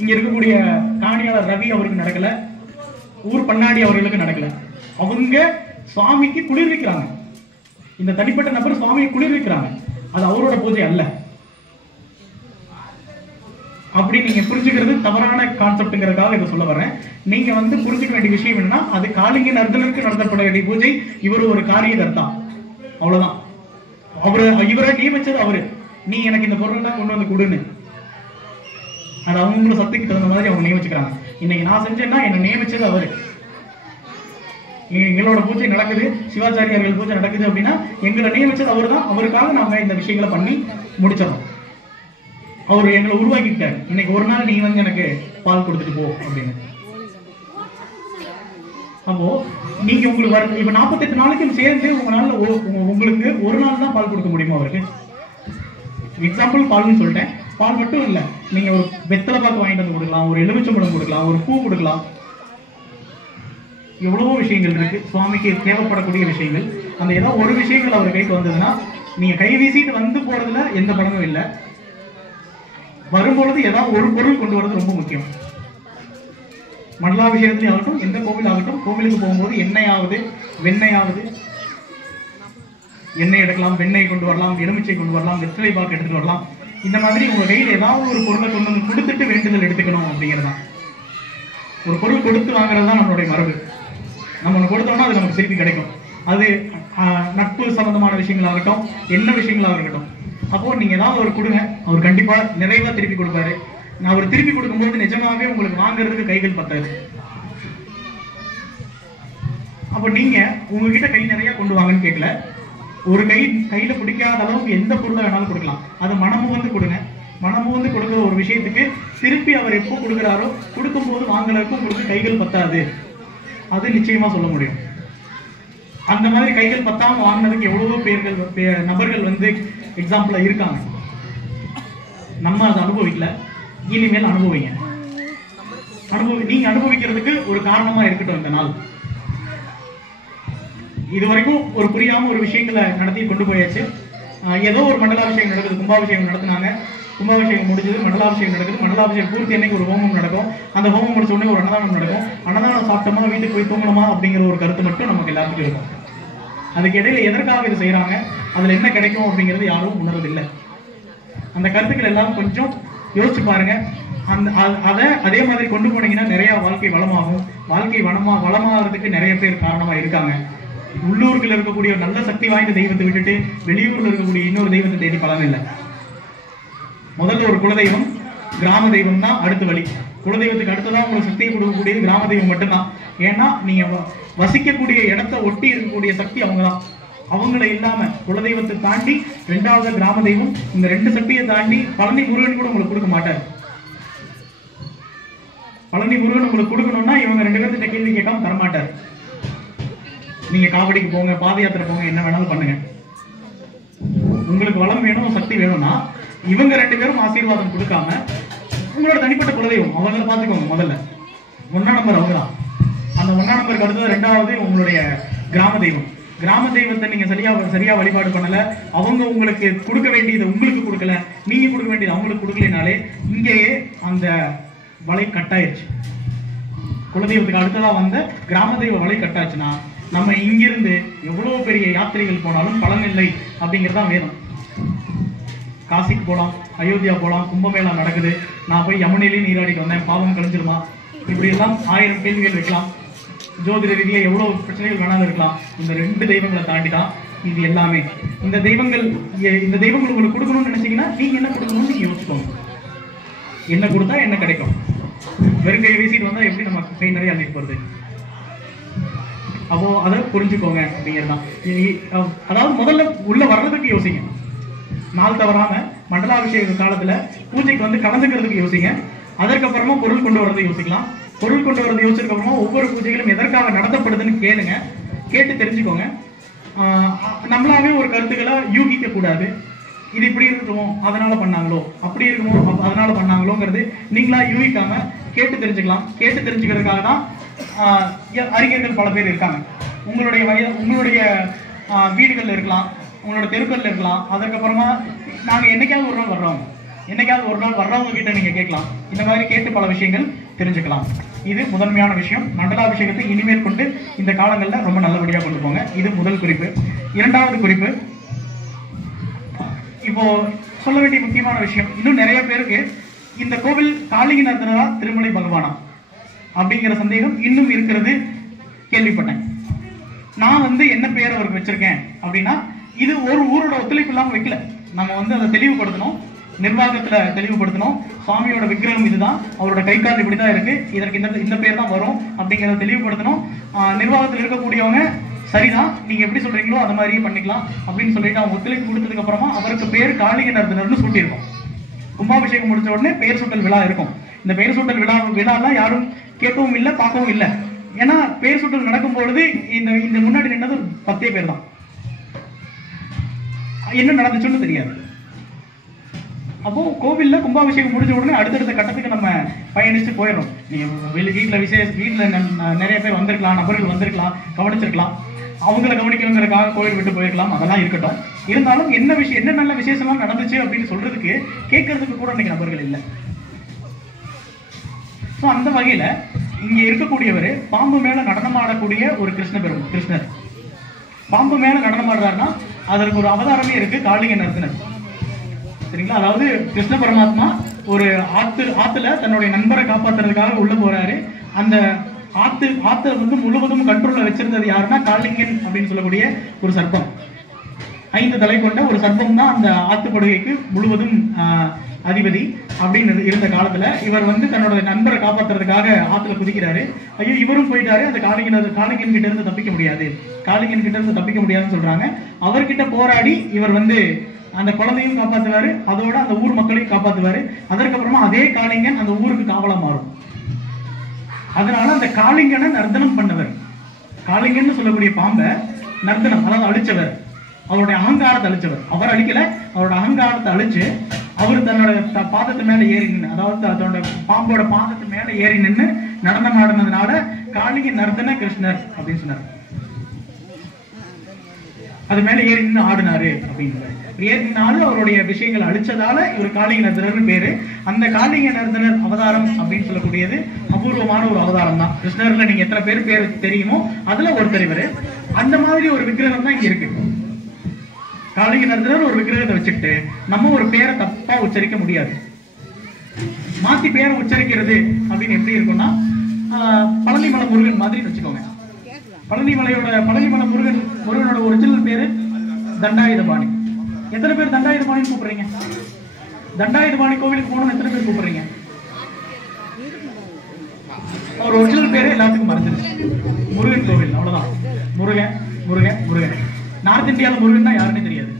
இங்க இருக்கக்கூடிய காணியாளர் ரவி அவருக்கு நடக்கல, ஊர் பண்ணாடி அவர்களுக்கு நடக்கல. அவங்க சுவாமிக்கு குளிர்விக்கிறாங்க. இந்த தனிப்பட்ட நபர் சுவாமியை குளிர்விக்கிறாங்க. அது அவரோட பூஜை அல்ல. அப்படி நீங்க புரிஞ்சுக்கிறது தவறான கான்செப்ட்ங்கிறதுக்காக இதை சொல்ல வரேன். நீங்க வந்து புரிஞ்சுக்க வேண்டிய விஷயம் என்னன்னா, அது காளிங்க நர்தனருக்கு நடத்தப்பட வேண்டிய பூஜை. இவரு ஒரு காரியகர்த்தா, அவ்வளவுதான். இவரை நியமிச்சது அவரு. நீ எனக்கு இந்த பொருள் தான் கொண்டு வந்து கொடுன்னு, அது அவங்களோட சக்திக்கு தகுந்த மாதிரி அவங்க நியமிச்சுக்கிறாங்க. இன்னைக்கு நான் செஞ்சேன்னா என்ன நியமிச்சது அவரு. எங்களோட பூஜை நடக்குது, சிவாச்சாரியார்கள் பூஜை நடக்குது அப்படின்னா எங்களை நியமிச்சது அவரு தான். அவருக்காக நாங்க இந்த விஷயங்களை பண்ணி முடிச்சிடறோம். அவர் எங்களை உருவாக்கிட்டார். இன்னைக்கு ஒரு நாள் நீ வந்து எனக்கு பால் கொடுத்துட்டு போ அப்படின்னு. அப்போ நீங்க உங்களுக்கு இப்ப 48 நாளைக்கும் சேர்ந்து உங்களால உங்களுக்கு ஒரு நாள் தான் பால் கொடுக்க முடியுமா அவருக்கு? எக்ஸாம்பிள் பால்னு சொல்லிட்டேன். பால் மட்டும் இல்ல, நீங்க ஒரு வெத்தலை பாக்கு வாங்கிட்டு வந்து கொடுக்கலாம், ஒரு எலுமிச்சம்பழம் கொடுக்கலாம், ஒரு பூ கொடுக்கலாம். எவ்வளவோ விஷயங்கள் இருக்கு சுவாமிக்கு தேவைப்படக்கூடிய விஷயங்கள். அந்த ஏதோ ஒரு விஷயங்கள் அவர் கைக்கு வந்ததுன்னா நீங்க கை வீசிட்டு வந்து போறதுல எந்த பலனும் இல்லை. வரும்பொழுது ஏதாவது ஒரு பொருள் கொண்டு வரது ரொம்ப முக்கியம். மண்டலாபிஷேகத்திலே ஆகட்டும், எந்த கோவில் ஆகட்டும், கோவிலுக்கு போகும்போது எண்ணெயாவது வெண்ணெயாவது, எண்ணெய் எடுக்கலாம், வெண்ணெய் கொண்டு வரலாம், எலுமிச்சை கொண்டு வரலாம், வெற்றிலை பாக்கு எடுத்துட்டு வரலாம். இந்த மாதிரி உங்க கையில் ஏதாவது ஒரு பொருளை கொண்டு வந்து கொடுத்துட்டு வேண்டுதல் எடுத்துக்கணும் அப்படிங்கிறதான். ஒரு பொருள் கொடுத்து வாங்குறது தான் நம்மளுடைய மரபு. நம்ம ஒன்று கொடுத்தோம்னா அது நமக்கு திருப்பி கிடைக்கும். அது நட்பு சம்பந்தமான விஷயங்களாகட்டும், என்ன விஷயங்களாக இருக்கட்டும். அப்போ நீங்க ஏதாவது ஒரு கொடுங்க, அவர் கண்டிப்பா நிறைவா திருப்பி கொடுப்பாரு. நான் அவர் திருப்பி கொடுக்கும்போது நிஜமாவே உங்களுக்கு வாங்குறதுக்கு கைகள் பத்தாது. அப்போ நீங்க உங்ககிட்ட கை நிறைய கொண்டு வாங்கன்னு கேட்கல, ஒரு கையில பிடிக்காத அளவுக்கு எந்த பொருளை வேணாலும் கொடுக்கலாம். அது மனமுகந்து கொடுங்க. மனமுகந்து கொடுக்குற ஒரு விஷயத்துக்கு திருப்பி அவர் எப்போ கொடுக்குறாரோ கொடுக்கும்போது வாங்குறதுக்கும் உங்களுக்கு கைகள் பத்தாது, அது நிச்சயமா சொல்ல முடியும். அந்த மாதிரி கைகள் பத்தாம வாங்கினதுக்கு எவ்வளவோ நபர்கள் வந்து எக்ஸாம்பிளா இருக்காங்க. நம்ம அதை அனுபவிக்கல, இனிமேல் அனுபவிங்க. நீங்க அனுபவிக்கிறதுக்கு ஒரு காரணமா இருக்கட்டும் இந்த நாள். இது வரைக்கும் ஒரு புரியாம ஒரு விஷயங்களை நடத்தி கொண்டு போயாச்சு. ஏதோ ஒரு மண்டலாபிஷேகம் நடக்குது, கும்பாபிஷேகம் நடத்தினாங்க, கும்பாபிஷேகம் முடிஞ்சது, மண்டலாபிஷேகம் நடக்குது. மண்டலாபிஷேகம் பூர்த்தி அன்னைக்கு ஒரு ஹோமம் நடக்கும். அந்த ஹோமம் முடிச்ச உடனே ஒரு அன்னதானம் நடக்கும். அன்னதானம் சாப்பிட்டோமா வீட்டுக்கு போய் தூங்கணுமா அப்படிங்கிற ஒரு கருத்து மட்டும் நமக்கு எல்லாத்துக்கும் இருக்கும். அதுக்கு இடையில எதற்காக இது செய்யறாங்க, அதுல என்ன கிடைக்கும் அப்படிங்கிறது யாரும் உணர்வதில்லை. அந்த கருத்துக்கள் எல்லாம் கொஞ்சம் யோசிச்சு பாருங்க. அதே மாதிரி கொண்டு போனீங்கன்னா நிறைய வாழ்க்கை வளமாகும். வாழ்க்கை வளமாகிறதுக்கு நிறைய பேர் காரணமா இருக்காங்க. உள்ளூர்கள் இருக்கக்கூடிய நல்ல சக்தி வாய்ந்த தெய்வத்தை விட்டுட்டு வெளியூர்ல இருக்கக்கூடிய இன்னொரு தெய்வத்தை தேடி பலன் இல்லை. முதல்ல ஒரு குலதெய்வம், கிராம தெய்வம் தான் அடுத்த வழி. குலதெய்வத்துக்கு அடுத்ததான் உங்களுக்கு சக்தியை கொடுக்கக்கூடியது கிராம தெய்வம் மட்டும்தான். ஏன்னா நீங்க வசிக்கக்கூடிய இடத்தை ஒட்டி இருக்கக்கூடிய சக்தி அவங்கதான். அவங்கள இல்லாம குலதெய்வத்தை தாண்டி ரெண்டாவது கிராம தெய்வம், இந்த ரெண்டு சக்தியை தாண்டி பழனி முருகன் கூட உங்களுக்கு கொடுக்க மாட்டார். பழனி முருகன் உங்களுக்கு கொடுக்கணும்னா இவங்க ரெண்டு பேர்த்திட்ட கேள்வி கேட்காம தரமாட்டார். நீங்க காவடிக்கு போங்க, பாத யாத்திரை போங்க, என்ன வேணாலும் பண்ணுங்க. உங்களுக்கு வளம் வேணும், சக்தி வேணும்னா இவங்க ரெண்டு பேரும் ஆசீர்வாதம் கொடுக்காம உங்களோட தனிப்பட்ட குலதெய்வம் அவங்கள பார்த்துக்கோங்க. முதல்ல 1ஆம் நம்பர் அவங்க தான். அந்த 1ஆம் நம்பருக்கு அடுத்தது ரெண்டாவது உங்களுடைய கிராம தெய்வம். கிராம தெய்வத்தை நீங்க சரியா வழிபாடு பண்ணல, அவங்க உங்களுக்கு கொடுக்க வேண்டியது உங்களுக்கு கொடுக்கல, நீங்க கொடுக்க வேண்டியது அவங்களுக்கு கொடுக்கலனாலே இங்கேயே அந்த வலை கட்டாயிருச்சு. குலதெய்வத்துக்கு அடுத்ததா வந்த கிராம தெய்வ வலை கட்டாச்சுன்னா நம்ம இங்கிருந்து எவ்வளவு பெரிய யாத்திரைகள் போனாலும் பலன் இல்லை அப்படிங்கிறதான் வேதம். காசிக்கு போகலாம், அயோத்தியா போகலாம், கும்பமேளா நடக்குது, நான் போய் யமுனையிலேயே நீராடிட்டு வந்தேன், பாவம் கழிஞ்சிருமா, இப்படி எல்லாம் 1000 கேள்விகள் வைக்கலாம். ஜோதிட ரீதியாக எவ்வளவு பிரச்சனைகள் வேணாலும் இருக்கலாம். இந்த 2 தெய்வங்களை தாண்டி தான் இது எல்லாமே. இந்த தெய்வங்கள் உங்களுக்கு கொடுக்கணும்னு நினைச்சீங்கன்னா நீங்க என்ன கொடுக்கணும்னு நீங்க யோசிச்சுக்கோங்க. என்ன கொடுத்தா என்ன கிடைக்கும். வெறும் கை வீசிட்டு வந்தா எப்படி நம்ம கை நிறைய அள்ளிட்டு போறது. அப்போ அதை புரிஞ்சுக்கோங்க அப்படிங்கிறதான். அதாவது முதல்ல உள்ள வர்றதுக்கு யோசிங்க. நாள் தவறாம மண்டலாபிஷேக காலத்துல பூஜைக்கு வந்து கலந்துக்கிறதுக்கு யோசிங்க. அதற்கப்புறமா பொருள் கொண்டு வரதை யோசிக்கலாம். பொருள் கொண்டு வரதை யோசிச்சதுக்கு அப்புறமா ஒவ்வொரு பூஜைகளும் எதற்காக நடத்தப்படுதுன்னு கேளுங்க. கேட்டு தெரிஞ்சுக்கோங்க. நம்மளாவே ஒரு கருத்துக்களை யூகிக்க கூடாது. இது இப்படி இருக்குமோ அதனால பண்ணாங்களோ, அப்படி இருக்குமோ அதனால பண்ணாங்களோங்கிறது நீங்களா யூகிக்காம கேட்டு தெரிஞ்சுக்கலாம். கேட்டு தெரிஞ்சுக்கிறதுக்காக தான் அறிஞர்கள் பல பேர் இருக்காங்க. உங்களுடைய வீடுகள்ல இருக்கலாம், உங்களோட தெருக்கல்ல இருக்கலாம். அதுக்கப்புறமா நாங்க என்னைக்காவது ஒரு நாள் வர்றவங்க கிட்ட நீங்க கேட்கலாம். இந்த மாதிரி கேட்டு பல விஷயங்கள் தெரிஞ்சுக்கலாம். இது முதன்மையான விஷயம். மண்டலாபிஷேகத்தை இனிமேல் கொண்டு இந்த காலங்களில் ரொம்ப நல்லபடியாக கொண்டு போங்க. இது முதல் குறிப்பு. இரண்டாவது குறிப்பு, இப்போ சொல்ல வேண்டிய முக்கியமான விஷயம், இன்னும் நிறைய பேருக்கு இந்த கோவில் காளிங்கநாதரா திருமலை பகவானா அப்படிங்கிற சந்தேகம் இன்னும் இருக்கிறது கேள்விப்பட்டேன். நான் வந்து என்ன பேர் அவருக்கு வச்சிருக்கேன் அப்படின்னா, இது ஒரு ஊரோட ஒத்துழைப்பு இல்லாமல் வைக்கல. நம்ம அதை தெளிவுபடுத்தணும், நிர்வாகத்துல தெளிவுபடுத்தணும். சுவாமியோட விக்கிரகம் இதுதான், அவரோட கை கால் இப்படிதான் இருக்கு, இதற்கு இந்த பேர் தான் வரும் அப்படிங்கிறத தெளிவுபடுத்தணும். நிர்வாகத்தில் இருக்கக்கூடியவங்க சரிதான், நீங்க எப்படி சொல்றீங்களோ அந்த மாதிரியே பண்ணிக்கலாம் அப்படின்னு சொல்லிட்டு அவங்க ஒத்துழைப்பு கொடுத்ததுக்கு அப்புறமா அவருக்கு பேர் காளிங்கநாதர்னு சூட்டியிருக்கோம். கும்பாபிஷேகம் முடிச்ச உடனே பெயர் சூட்டல் விழா இருக்கும். இந்த பெயர் சூட்டல் விழாலாம் யாரும் கேட்கவும் இல்லை, பார்க்கவும் இல்லை. ஏன்னா பெயர் சூட்டல் நடக்கும் பொழுது இந்த முன்னாடி நின்னது 10 பேர் தான். என்ன நடந்துச்சுன்னு தெரியாது. அப்போ கோவில்ல கும்பாபிஷேகம் முடிஞ்ச உடனே அடுத்தடுத்த கட்டத்துக்கு நம்ம பயணிச்சு போயிடும். நீங்க வீட்டுல நிறைய பேர் வந்திருக்கலாம், நபர்கள் வந்திருக்கலாம், கவனிச்சிருக்கலாம், அவங்கள கவனிக்கணுங்கிறதுக்காக கோவில் விட்டு போயிருக்கலாம், அதெல்லாம் இருக்கட்டும். இருந்தாலும் என்ன நல்ல விசேஷம்லாம் நடந்துச்சு அப்படின்னு சொல்றதுக்கு கேட்கறதுக்கு கூட இன்னைக்கு நபர்கள் இல்லை. ஸோ அந்த வகையில இங்க இருக்கக்கூடியவர் பாம்பு மேல நடனம் ஆடக்கூடிய ஒரு கிருஷ்ணர். பாம்பு மேல நடனம் ஆடுறாருன்னா அதற்கு ஒரு அவதாரமே இருக்கு, காளிங்க நர்த்தனர். சரிங்களா? அதாவது கிருஷ்ண பரமாத்மா ஒரு ஆத்துல தன்னுடைய நண்பரை காப்பாத்துறதுக்காக உள்ள போறாரு. அந்த ஆத்துல வந்து முழுவதும் கண்ட்ரோல்ல வச்சிருந்தது யாருன்னா காளிங்கன் அப்படின்னு சொல்லக்கூடிய ஒரு சர்ப்பம். 5 தலை கொண்ட ஒரு சர்ப்பம் தான் அந்த ஆத்துப்படுகைக்கு முழுவதும் அதிபதி அப்படின்னு இருந்த காலத்துல இவர் வந்து தன்னோட நண்பரை காப்பாத்துறதுக்காக ஆத்துல குதிக்கிறாரு. ஐயோ இவரும் போயிட்டாரு, அந்த காளிங்கன் கிட்ட இருந்து தப்பிக்க முடியாதுன்னு சொல்றாங்க. அவர்கிட்ட போராடி இவர் வந்து அந்த குழந்தையும் காப்பாத்துவாரு, அதோட அந்த ஊர் மக்களையும் காப்பாத்துவாரு. அதற்கப்புறமா அதே காளிங்கன் அந்த ஊருக்கு காவலா மாறும். அதனால அந்த காளிங்கனை நர்த்தனம் பண்ணவர். காளிங்கன்னு சொல்லக்கூடிய பாம்பை நர்த்தனம், அதாவது அழிச்சவர், அவருடைய அகங்காரத்தை அழிச்சவர். அவர் அழிக்கல, அவரோட அகங்காரத்தை அழிச்சு அவர் தன்னோட பாதத்து மேல ஏறி நின்று, அதாவது அதோட பாம்போட பாதத்து மேல ஏறி நின்று நடனம் ஆடினதுனால காளிங்க நர்த்தன கிருஷ்ணர் அப்படின்னு சொன்னார். அது மேல ஏறி நின்று ஆடினாரு அப்படின்னு ஏறினாலும் அவருடைய விஷயங்களை அழிச்சதால இவர் காளிங்க நர்த்தனர் பேரு. அந்த காளிங்க நர்த்தனர் அவதாரம் அப்படின்னு சொல்லக்கூடியது அபூர்வமான ஒரு அவதாரம் தான். கிருஷ்ணர்ல நீங்க எத்தனை பேர் தெரியுமோ அதுல ஒருத்தர் இவரு. அந்த மாதிரி ஒரு விக்கிரகம் தான் இங்க இருக்கு. காளிங்க நர்த்தனர் ஒரு விக்கிரகத்தை வச்சுக்கிட்டு நம்ம ஒரு பேரை தப்பா உச்சரிக்க முடியாது. மாத்தி பேரை உச்சரிக்கிறது அப்படின்னு எப்படி இருக்கும்னா பழனிமலை முருகன் மாதிரி வச்சுக்கோங்க. பழனிமலை முருகனோட ஒரிஜினல் பேரு தண்டாயுதபாணி. எத்தனை பேர் தண்டாயுதபாணின்னு கூப்பிடுறீங்க? தண்டாயுதபாணி கோவிலுக்கு போகணும்னு எத்தனை பேர் கூப்பிடுறீங்க? அவர் ஒரிஜினல் பேரு எல்லாத்துக்கும் மறைஞ்சிருச்சு, முருகன் கோவில், அவ்வளவுதான். முருகன் முருகன் முருகன். நார்த் இந்தியாவில் முருகன் தான் யாருன்னே தெரியாது.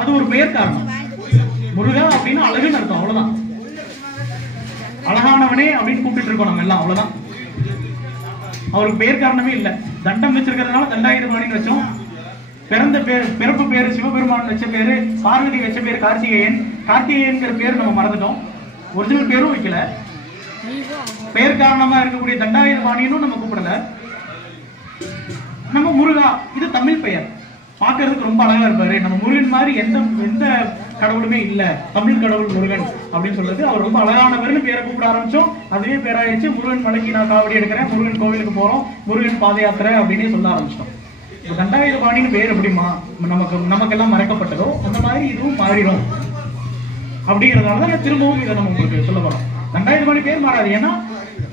அது ஒரு பெயர் காரணம். முருகா அப்படின்னா அழகுன்னு அர்த்தம், அவ்வளவுதான். அழகானவனே அப்படின்னு கூப்பிட்டு இருக்கோம் நம்ம எல்லாம், அவ்வளவுதான். அவருக்கு பெயர் காரணமே இல்லை. தண்டம் வச்சிருக்கிறதுனால தண்டாயுதபாணின்னு வச்சோம். பிறப்பு பேரு சிவபெருமான் வச்ச பேரு, பார்வதி வச்ச பேரு கார்த்திகேயன்ங்கிற பேர் நம்ம மறந்துட்டோம். ஒரிஜினல் பேரும் வைக்கல. பெயர் காரணமா இருக்கக்கூடிய தண்டாயுதபாணின்னு நம்ம கூப்பிடல. நம்ம முருகா, இது தமிழ் பெயர், பார்க்கறதுக்கு ரொம்ப அழகா இருப்பாரு. நம்ம முருகன் மாதிரி எந்த கடவுளுமே இல்ல, தமிழ் கடவுள் முருகன் அப்படின்னு சொல்றது. அவர் ரொம்ப அழகானவர்னு பேரை கூப்பிட ஆரம்பிச்சோம். அதுவே பேராயிடுச்சு. முருகன் மலைக்கு நான் காவடி எடுக்கிறேன், முருகன் கோவிலுக்கு போறோம், முருகன் பாத யாத்திரை அப்படின்னு சொல்ல ஆரம்பிச்சிட்டோம். தண்டாயுதபாணின்னு பேர் எப்படிமா நமக்கெல்லாம் மறைக்கப்பட்டதோ அந்த மாதிரி இதுவும் மாறிடும். அப்படிங்கிறதுனாலதான் திரும்பவும் இதை நம்ம உங்களுக்கு சொல்ல போறோம். தண்டாயுதபாணி பேர் மாறாது. ஏன்னா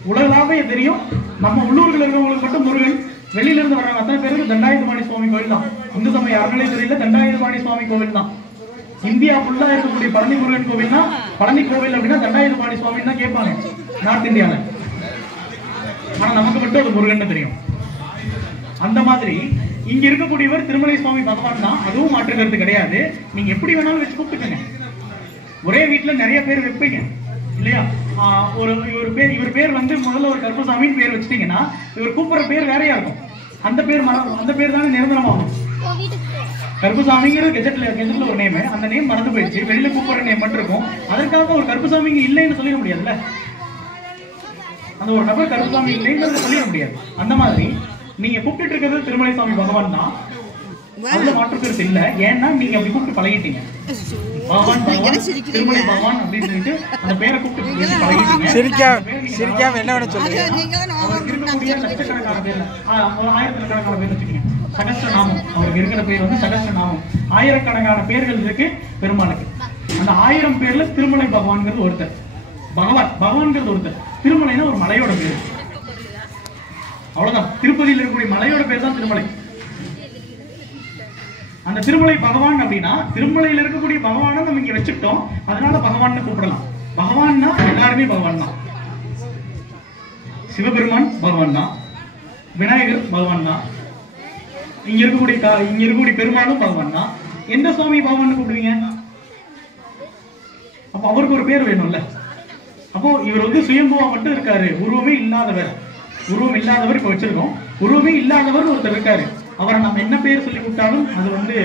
உலகளாவே தெரியும், நம்ம உள்ளூர்கள் இருக்கிறவங்களுக்கு மட்டும் முருகன், வெளியில இருந்து வர்றாங்க அத்தனை பேருக்கு தண்டாயுதபாணி சுவாமி கோவில் தான். இந்து சமயம் யாருமே தெரியல, தண்டாயுதபாணி சுவாமி கோவில் தான். இந்தியா ஃபுல்லா இருக்கக்கூடிய பழனி முருகன் கோவில்னா, பழனி கோவில் அப்படின்னா தண்டாயுதபாணி சுவாமின்னு தான் கேட்பாங்க நார்த் இந்தியால. ஆனா நமக்கு மட்டும் அது முருகன் தெரியும். அந்த மாதிரி இங்க இருக்கக்கூடியவர் திருமலை சுவாமி பகவான் தான், அதுவும் மாற்றுக்கிறது கிடையாது. நீங்க எப்படி வேணாலும் வச்சு கூப்பிட்டுக்கங்க. ஒரே வீட்டுல நிறைய பேர் வைப்பீங்க இல்லையா? இவர் பேர் வந்து முதல்ல ஒரு கருப்பசாமின்னு பேர் வச்சுட்டீங்கன்னா இவர் கூப்பிடுற பேர் வேறையா இருக்கும். அந்த பேர் தானே நிரந்தரமாகும். கருப்பசாமிங்கிற கெஜெட்ல ஒரு நேம், அந்த நேம் மறந்து போயிடுச்சு, வெளியில கூப்பிடுற நேம் மட்டும் இருக்கும். அதற்காக ஒரு கருப்பசாமிங்க இல்லைன்னு சொல்லிட முடியாதுல்ல. அந்த ஒரு நபர் கருப்பசாமி இல்லைன்னு சொல்லிட முடியாது. அந்த மாதிரி நீங்க கூப்பிட்டு இருக்கிறது திருமலை சுவாமி பகவான் தான், அதுல மாற்று கருத்து இல்ல. ஏன்னா நீங்க அப்படி கூப்பிட்டு பழகிட்டீங்க. பகவான் திருமலை பகவான் அப்படின்னு சொல்லிட்டு அந்த பேரை கூப்பிட்டு பழகிட்டீங்க. சிரிக்காம என்ன வேணும் சொல்லுங்க. லட்சக்கணக்கான பேர்ல ஒரு ஆயிரக்கணக்கான பேர் வச்சுக்கீங்க. சகஸ்ரநாமம் அவருக்கு இருக்கிற பேர் வந்து சகஸ்ரநாமம். ஆயிரக்கணக்கான பேர்கள் இருக்கு பெருமாளுக்கு. அந்த 1000 பேர்ல திருமலை பகவான்கிறது ஒருத்தர். பகவான்கிறது ஒருத்தர். திருமலைனா ஒரு மலையோட பேர், அவ்வளவுதான். திருப்பதியில் இருக்கக்கூடிய மலையோட பேர் தான் திருமலை. அந்த திருமலை பகவான் அப்படின்னா திருமலையில இருக்கக்கூடிய பகவானை நம்ம இங்க வச்சுக்கிட்டோம், அதனால பகவான் கூப்பிடலாம். பகவான்னா எல்லாருமே பகவான் தான். சிவபெருமான் பகவான் தான், விநாயகர் பகவான் தான், இங்க இருக்கக்கூடிய பெருமாளும் பகவான் தான். எந்த சுவாமி பகவான் கூப்பிடுவீங்க? அப்ப அவருக்கு ஒரு பேர் வேணும்ல. அப்போ இவர் வந்து சுயம்புவா மட்டும் இருக்காரு, உருவமே இல்லாதவர். இப்ப வச்சிருக்கோம். உருவமே இல்லாதவர் ஒருத்தர் இருக்காரு. அவரை நம்ம என்ன பேர் சொல்லி கூப்பிட்டாலும் அது வந்து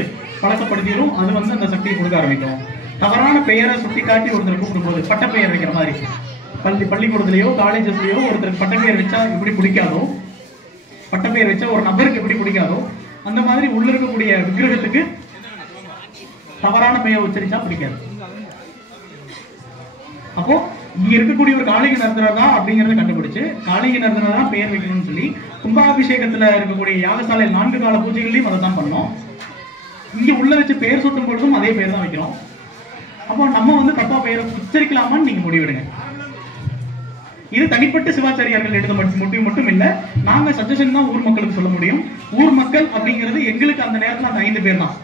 பழக்கப்படுத்திடும். அது வந்து அந்த சக்தியை கொடுக்க ஆரம்பிக்கும். தவறான பெயரை சுட்டி காட்டி ஒருத்தர் கூப்பிடும் போது பட்ட பெயர் வைக்கிற மாதிரி, பள்ளிக்கூடத்துலயோ காலேஜஸ்லயோ ஒருத்தருக்கு பட்ட பெயர் வச்சா எப்படி பிடிக்காதோ, பட்ட பெயர் வச்சா ஒரு நபருக்கு எப்படி பிடிக்காதோ, அந்த மாதிரி உள்ள இருக்கக்கூடிய விக்கிரகத்துக்கு தவறான பெயர் உச்சரிச்சா பிடிக்காது. அப்போ இங்க இருக்கக்கூடிய ஒரு காளிங்க நடத்துறதா அப்படிங்கறத கண்டுபிடிச்சு காளிங்க நடத்துறதா தான் பெயர் வைக்கணும்னு சொல்லி கும்பாபிஷேகத்துல இருக்கக்கூடிய யாகசாலை 4 கால பூஜைகளையும் அதை தான் பண்ணோம். இங்க உள்ள வச்சு பெயர் சுட்டும் பொழுதும் அதே பெயர் தான் வைக்கிறோம். அப்போ நம்ம வந்து தப்பா பெயரை உச்சரிக்கலாமான்னு நீங்க முடிவெடுங்க. இது தனிப்பட்ட சிவாச்சாரியார்கள் எடுத்த முடிவு மட்டும் இல்ல, நாங்க சஜஷன் தான் ஊர் மக்களுக்கு சொல்ல முடியும். ஊர் மக்கள் அப்படிங்கிறது எங்களுக்கு அந்த நேரத்துல அந்த 5 பேர் தான்.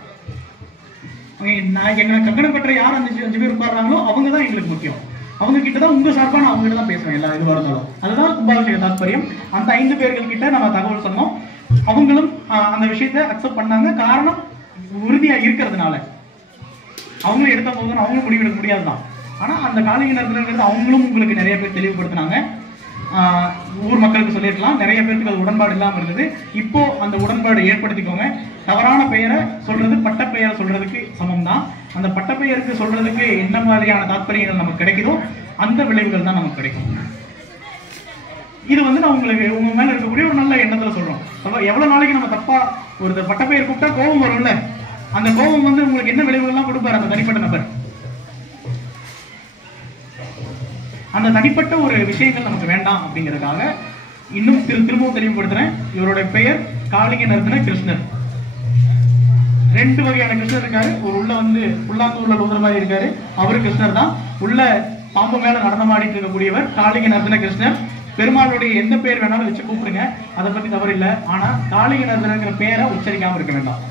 எங்களை கங்கணம் பெற்ற யார் 5 பேர் உட்கார்றாங்களோ அவங்க தான் எங்களுக்கு முக்கியம். அவங்க கிட்ட தான் உங்க சார்பா நான் அவங்க கிட்ட தான் பேசுவேன் எல்லா இதுவாக இருந்தாலும். அதுதான் கும்பாபிஷேக தாற்பயம். அந்த 5 பேர்கள் கிட்ட நம்ம தகவல் சொன்னோம். அவங்களும் அந்த விஷயத்தை அக்செப்ட் பண்ணாங்க. காரணம் உறுதியா இருக்கிறதுனால. அவங்களும் எடுத்த போதும் அவங்களும் முடிவெடுக்க முடியாதுதான். ஆனா அந்த காளிங்க நடத்துறது அவங்களும் உங்களுக்கு நிறைய பேர் தெளிவுபடுத்தினாங்க. ஊர் மக்களுக்கு சொல்லியிருக்கலாம், நிறைய பேருக்கு அது உடன்பாடு இல்லாம இருந்தது. இப்போ அந்த உடன்பாடு ஏற்படுத்திக்கோங்க. தவறான பெயரை சொல்றது பட்ட பெயரை சொல்றதுக்கு சமம் தான். அந்த பட்ட பெயருக்கு சொல்றதுக்கு என்ன மாதிரியான தாற்பயங்கள் நமக்கு கிடைக்குதோ அந்த விளைவுகள் தான் நமக்கு கிடைக்கும். இது வந்து நான் உங்களுக்கு உங்க மேல இருக்கக்கூடிய ஒரு நல்ல எண்ணத்துல சொல்றோம். எவ்வளவு நாளைக்கு நம்ம தப்பா ஒரு பட்ட பெயர் கூப்பிட்டா கோபம் வரும்ல, அந்த கோபம் வந்து உங்களுக்கு என்ன விளைவுகள்லாம் கொடுப்பாரு அந்த தனிப்பட்ட நபர். அந்த தனிப்பட்ட ஒரு விஷயங்கள் நமக்கு வேண்டாம் அப்படிங்கிறதுக்காக இன்னும் திரும்பவும் தெளிவுபடுத்துறேன். இவருடைய பெயர் காளிங்க நர்த்தன கிருஷ்ணர். 2 வகையான கிருஷ்ணர் இருக்காரு. ஒரு உள்ள வந்து உள்ளாந்தூர்ல லோதர் மாதிரி இருக்காரு, அவரு கிருஷ்ணர் தான். உள்ள பாம்பு மேல நடனமாடிட்டு இருக்கக்கூடியவர் காளிங்க நர்த்தன கிருஷ்ணர். பெருமாளுடைய எந்த பெயர் வேணாலும் வச்சு கூப்பிடுங்க, அதை பத்தி தவறு இல்லை. ஆனா காளிங்க நர்த்தனங்கிற பெயரை உச்சரிக்காம இருக்க வேண்டாம்.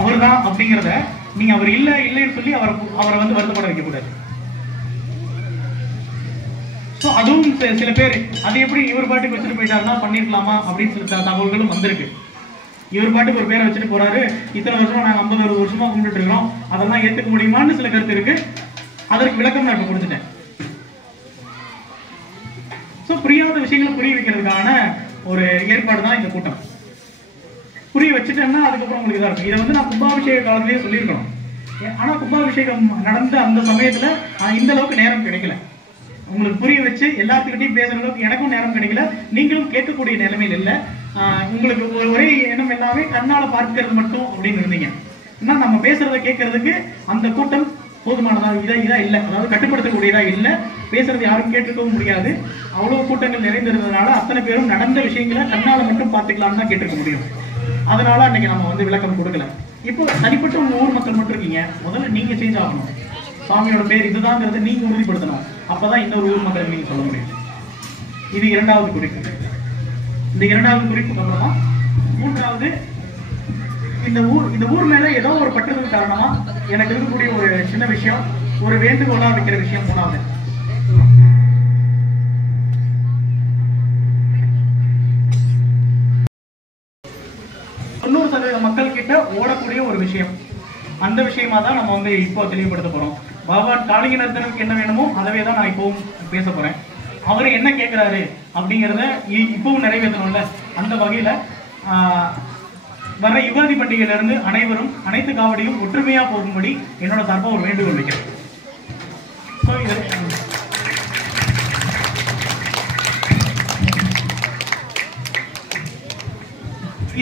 அவர் தான் அப்படிங்கிறத நீங்க அவர் இல்லைன்னு சொல்லி அவரை வந்து வருத்தப்பட வைக்க கூடாது. அதுவும் சில பேர் அது எப்படி இவர் பாட்டுக்கு வச்சுட்டு போயிட்டாருன்னா பண்ணிருக்கலாமா அப்படின்னு சில தகவல்களும் வந்திருக்கு. இவர் பாட்டுக்கு ஒரு பேரை வச்சுட்டு போறாரு, இத்தனை வருஷமா நாங்க 50 வருஷமா கும்பிட்டு இருக்கிறோம், அதெல்லாம் ஏத்துக்க முடியுமான்னு சில கருத்து இருக்கு. அதற்கு விளக்கம் நான் இப்ப கொடுத்துட்டேன். புரியாத விஷயங்களை புரிய வைக்கிறதுக்கான ஒரு ஏற்பாடு தான் இந்த கூட்டம். புரிய வச்சுட்டேன்னா அதுக்கப்புறம் உங்களுக்கு இதா இருக்கும். இதை வந்து நான் கும்பாபிஷேக காலத்திலேயே சொல்லியிருக்கணும். ஆனா கும்பாபிஷேகம் நடந்த அந்த சமயத்துல இந்த அளவுக்கு நேரம் கிடைக்கல. உங்களுக்கு புரிய வச்சு எல்லாத்துக்கிட்டையும் பேசுற அளவுக்கு எனக்கும் நேரம் கிடைக்கல, நீங்களும் கேட்கக்கூடிய நிலைமையில் இல்லை. உங்களுக்கு ஒரே எண்ணம் எல்லாமே கண்ணால பார்க்கிறது மட்டும் அப்படின்னு இருந்தீங்க. ஏன்னா நம்ம பேசுறதை கேட்கறதுக்கு அந்த கூட்டம் போதுமானதா இதா இல்லை, அதாவது கட்டுப்படுத்தக்கூடியதா இல்லை. பேசுறது யாரும் கேட்டுக்கவும் முடியாது. அவ்வளவு கூட்டங்கள் நிறைந்திருந்ததுனால அத்தனை பேரும் நடந்த விஷயங்களை கண்ணால மட்டும் பார்த்துக்கலாம்னு தான் கேட்டுக்க முடியும். அதனால அன்னைக்கு நம்ம வந்து விளக்கம் கொடுக்கல. இப்போ தனிப்பட்ட உங்க ஊர் மக்கள் மட்டும் இருக்கீங்க, முதல்ல நீங்க சேஞ்ச் ஆகணும். சாமியோட பேர் இதுதாங்கிறத நீங்க உறுதிப்படுத்தணும். அப்பதான் இன்னொரு ஊர் மக்களுக்கு நீங்க சொல்ல முடியும். இது 2வது குறிப்பு. இந்த 2வது குறிப்புக்கு அப்புறமா 3வது, இந்த ஊர் மேல ஏதோ ஒரு பற்றுதல் காரணமா எனக்கு இருக்கக்கூடிய ஒரு சின்ன விஷயம், ஒரு வேண்டுகோளா வைக்கிற விஷயம் 3வது. 90% மக்கள் கிட்ட ஓடக்கூடிய ஒரு விஷயம். அந்த விஷயமா தான் நம்ம வந்து இப்போ தெளிவுபடுத்த போறோம். பகவான் காளிங்க நர்த்தனுக்கு என்ன வேணுமோ அதவே தான் நான் இப்பவும் பேச போறேன். அவரு என்ன கேட்கிறாரு அப்படிங்கிறத இப்பவும் நிறைவேற்றணும்ல. அந்த வகையில வர யுகாதி பண்டிகையில இருந்து அனைத்து காவடியும் ஒற்றுமையா போகும்படி என்னோட சார்பா ஒரு வேண்டுகோள் வைக்கிறேன்.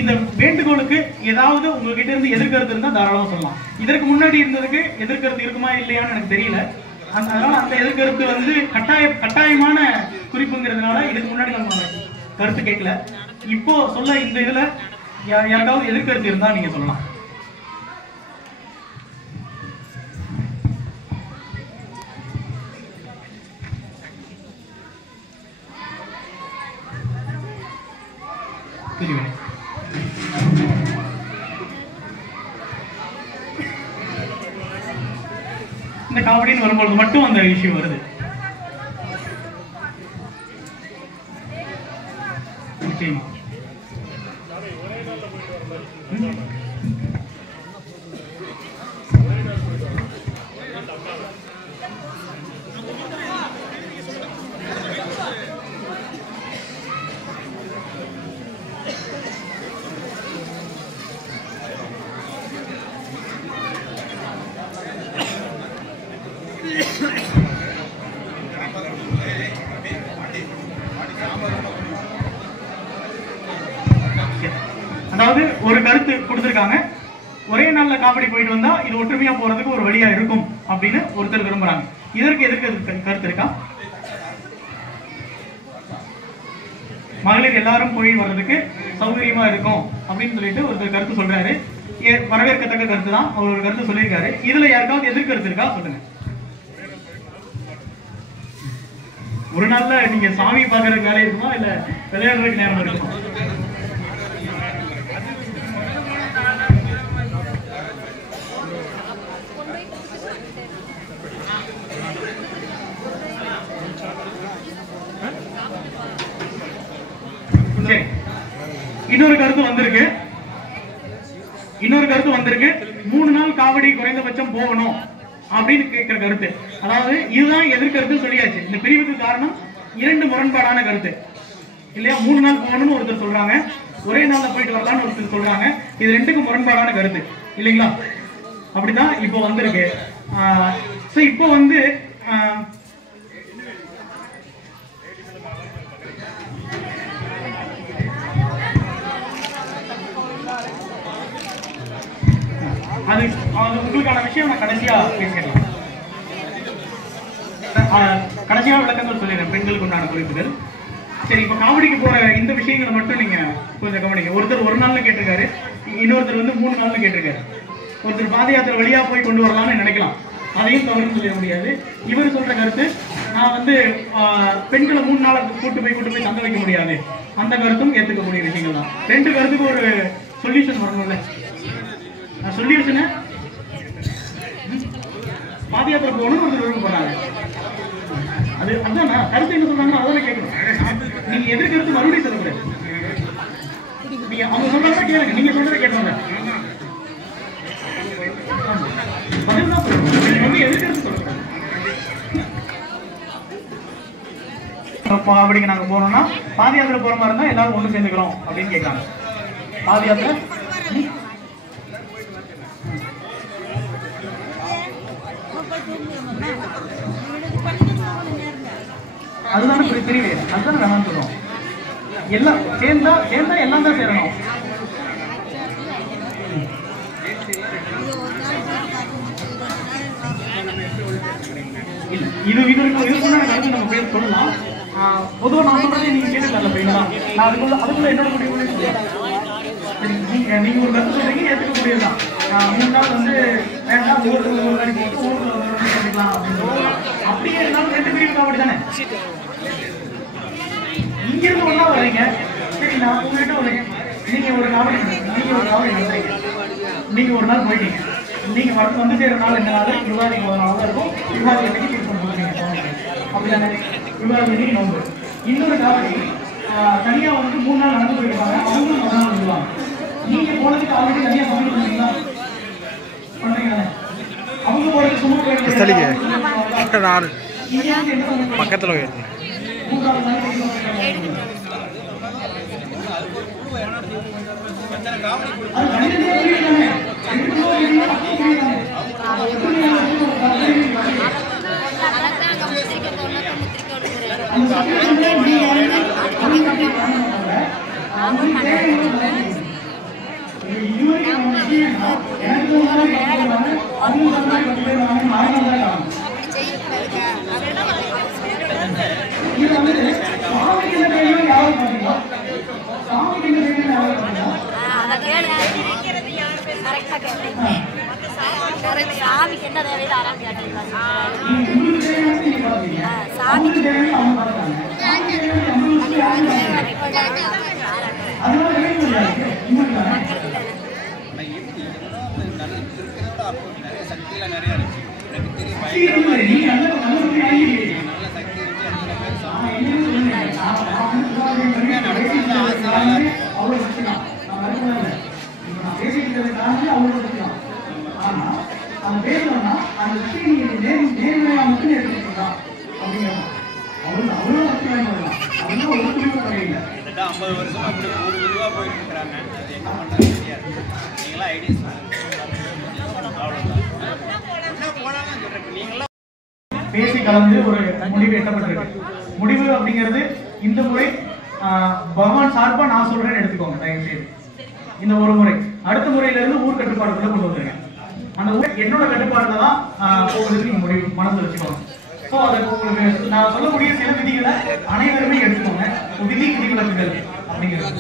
இந்த வேண்டுகோளுக்கு ஏதாவது உங்ககிட்ட இருந்து எதிர்கருத்து இருந்தா தாராளமா சொல்லலாம். இதற்கு முன்னாடி இருந்ததுக்கு எதிர்கருத்து இருக்குமா இல்லையான்னு எனக்கு தெரியல. அதனால அந்த எதிர்கருத்து வந்து கட்டாயமான குறிப்புங்கிறதுனால இதுக்கு முன்னாடி நம்ம கருத்து கேட்கல. இப்போ சொல்ல இந்த இதுல யாருக்காவது எதிர்கருத்து இருந்தா நீங்க சொல்லலாம். இந்த காவடின்னு வரும்பொழுது மட்டும் அந்த இஷ்யூ வருது. நிச்சயமா அதாவது ஒரு கருத்து கொடுத்திருக்காங்க. ஒரே நாள்ல காவடி போயிட்டு வந்தா இது ஒற்றுமையா போறதுக்கு ஒரு வழியா இருக்கும் அப்படின்னு ஒருத்தர் விரும்புறாங்க. இதற்கு எதிர்க்கு கருத்து இருக்கா? மகளிர் எல்லாரும் போய் வர்றதுக்கு சௌகரியமா இருக்கும் அப்படின்னு சொல்லிட்டு ஒருத்தர் கருத்து சொல்றாரு. வரவேற்கத்தக்க கருத்து தான், அவர் ஒரு கருத்து சொல்லியிருக்காரு. இதுல யாருக்காவது எதிர்கருத்து இருக்கா சொல்லுங்க. ஒரு நாள்ல நீங்க சாமி பாக்குறதுக்கு வேலை இருக்குமா இல்ல விளையாடுறதுக்கு நேரம் இருக்குமா? சரி, இன்னொரு கருத்து வந்திருக்கு. 3 நாள் காவடி குறைந்தபட்சம் போகணும் அப்படின்னு கேட்கிற கருத்து. அதாவது இதுதான் எதிர்கருத்து சொல்லியாச்சு. இந்த பிரிவுக்கு காரணம் 2 முரண்பாடான கருத்து இல்லையா? 3 நாள் போகணும்னு ஒருத்தர் சொல்றாங்க, ஒரே நாள்ல போயிட்டு வரலாம்னு ஒருத்தர் சொல்றாங்க. இது 2க்கும் முரண்பாடான கருத்து இல்லைங்களா? அப்படிதான் இப்போ வந்திருக்கு. இப்போ வந்து அது உங்களுக்கான விஷயம் நான் கடைசியா பேசிடலாம். கடைசியா விளக்கங்கள் சொல்லிடுறேன், பெண்களுக்கு உண்டான குறிப்புகள். சரி, இப்ப காவடிக்கு போற இந்த விஷயங்களை மட்டும் நீங்க கொஞ்சம் கவனிங்க. ஒருத்தர் 1 நாள்ல கேட்டிருக்காரு, இன்னொருத்தர் வந்து 3 நாள்ல கேட்டிருக்காரு. ஒருத்தர் பாத யாத்திரை வழியா போய் கொண்டு வரலாம்னு நினைக்கலாம், அதையும் தவறு சொல்ல முடியாது. இவர் சொல்ற கருத்து, நான் வந்து பெண்களை 3 நாளை கூட்டு போய் தங்க வைக்க முடியாது, அந்த கருத்தும் ஏத்துக்கக்கூடிய விஷயங்கள் தான். 2 கருத்துக்கு ஒரு சொல்யூஷன் வரணும்ல. நான் சொல்லிடுச்சுன்னு பாத யாத்திரை போகணும்னு ஒருத்தர் விருப்பப்படுறாங்க. அதுதான் கருத்து என்ன சொல்றாங்க அதான் கேட்கணும். நீங்க எதிர்கருத்து மறுபடியும் சொல்லக்கூடாது. நீங்க அவங்க சொல்றதா கேளுங்க, நீங்க சொல்றதை கேட்பாங்க. பதில் தான் சொல்லணும், நீங்க வந்து எதிர்கருத்து சொல்லக்கூடாது. அப்படிங்க நாங்க போனோம்னா பாத யாத்திரை போற மாதிரி இருந்தா எல்லாரும் ஒண்ணு சேர்ந்துக்கிறோம் அப்படின்னு கேட்காங்க. பாத யாத்திரை அதுதானே பிரிவு, அதுதானே வேணாம்னு சொல்றோம். எல்லாம் சேர்ந்தா எல்லாம் தான் சேரணும். இதுக்கு நம்ம பேர் சொல்லலாம். பொதுவாக நான் சொல்றதே நீங்க கேட்டுக்கல பெயினா, நான் அதுக்குள்ள என்னோட முடிவு நீங்க ஒரு கருத்து சொல்றீங்க, ஏற்றுக்கக்கூடியதுதான். 3 நாள் வந்து வேண்டாம், ஊருக்கு பண்ணிக்கலாம் அப்படின்னு அப்படியே இருந்தாலும் 2 பிரிவுக்கு அப்படித்தானே. இங்க இருந்து ஒண்ணா வரீங்க, சரி நான் உங்ககிட்ட வரீங்க, நீங்க ஒரு காவடி நடத்துறீங்க, நீங்க 1 நாள் போயிட்டீங்க, நீங்க வந்து சேர நாள் என்ன நாள்? யுகாதி நாள் இருக்கும். யுகாதி அன்னைக்கு தீர்த்தம் போடுறீங்க அப்படிதானே? யுகாதி அன்னைக்கு நோம்பு. இன்னொரு காவடி தனியா வந்து 3 நாள் நடந்து போயிருப்பாங்க, அவங்களும் 1 நாள் வந்துருவாங்க. நீங்க போனதுக்கு ஆல்ரெடி தனியா பங்கு பண்ணீங்களா? பண்றீங்க. அவங்க போறதுக்கு சும்மா பக்கத்துல சாமிக்கு என்ன தேவையில்லை ஆராய்ச்சி காட்டிருக்காங்க. பேசி கலந்து ஒரு முடிவு எட்டப்பட்டிருக்கு. முடிவு அப்படிங்கிறது இந்த முறை பகவான் சார்பா நான் சொல்றேன்னு எடுத்துக்கோங்க தயவு செய்து. இந்த ஒரு முறை அடுத்த முறையில இருந்து ஊர் கட்டுப்பாடுக்குள்ள கொண்டு வந்துருங்க. அந்த ஊர் என்னோட கட்டுப்பாடுல தான் போகிறதுக்கு நீங்க முடிவு மனசுல வச்சுக்கோங்க. ஸோ அதை உங்களுக்கு நான் சொல்லக்கூடிய சில விதிகளை அனைவருமே எடுத்துக்கோங்க. விதி விதிவிலக்குகள் அப்படிங்கிறது.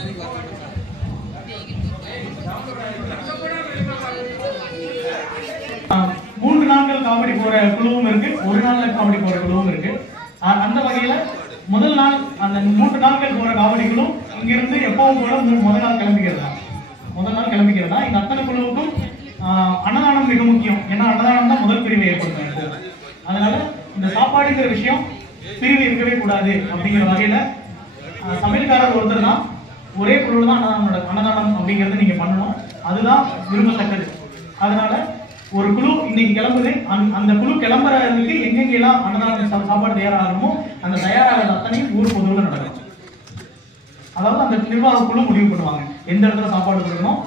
மூன்று நாட்கள் காவடி போற குழுவும் இருக்கு, ஒரு நாள்ல காவடி போற குழுவும் இருக்கு. அந்த வகையில முதல் நாள் அந்த 3 நாட்கள் போற காவடிகளும் இங்கிருந்து எப்பவும் போல முதல் நாள் கிளம்பிக்கிறதா இந்த அத்தனை குழுவுக்கும் அன்னதானம் மிக முக்கியம். ஏன்னா அன்னதானம் தான் முதல் பிரிவை ஏற்படுத்தும். அதனால இந்த சாப்பாடுங்கிற விஷயம் பிரிவு இருக்கவே கூடாது அப்படிங்கிற வகையில சமையல்காரர் ஒருத்தர் தான் ஒரே குழு தான் அன்னதானம் அப்படிங்கறது நீங்க பண்ணணும். அதுதான் விரும்பத்தக்கது. அதனால ஒரு குழு இன்னைக்கு கிளம்புது, அந்த குழு கிளம்புறதுக்கு எங்கெங்கெல்லாம் அன்னதானம் சாப்பாடு தயாராகணுமோ அந்த தயாராகிறது அத்தனையும் ஊர் பொதுவில் நடக்கும். அதாவது அந்த நிர்வாக குழு முடிவு பண்ணுவாங்க எந்த இடத்துல சாப்பாடு கொடுக்கணும்,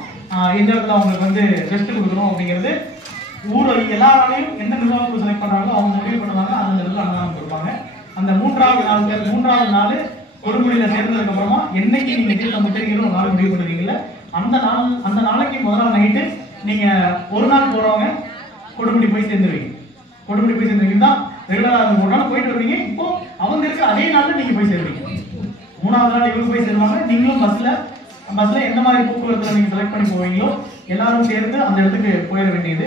எந்த இடத்துல அவங்களுக்கு ரெஸ்ட் கொடுக்கணும் அப்படிங்கிறது. ஊர் எல்லாராலையும் எந்த நிர்வாக குழு செலக்ட் பண்றாங்களோ அவங்க முடிவு பண்ணுவாங்க. அந்த இடத்துல அன்னதானம் கொடுப்பாங்க. அந்த மூன்றாவது நாள் கொடுமுடியில சேர்ந்ததுக்கு அப்புறமா என்னைக்கு நீங்க தீர்த்தம் முத்திரிக்கிறோம் ஒரு நாள் முடிவு பண்ணுவீங்கல்ல, அந்த நாளைக்கு முதல் நாள் நைட்டு நீங்க ஒரு நாள் போறவங்க கொடுமுடி போய் சேர்ந்துருவீங்க தான் ரெகுலரா ஒரு நாள் போயிட்டு வருவீங்க. இப்போ அவங்க இருக்க அதே நாள்ல நீங்க போய் சேருவீங்க. 3வது நாள் இவங்க போய் சேருவாங்க. நீங்களும் பஸ்ல எந்த மாதிரி போக்குவரத்துல நீங்க செலக்ட் பண்ணி போவீங்களோ எல்லாரும் சேர்ந்து அந்த இடத்துக்கு போயிட வேண்டியது.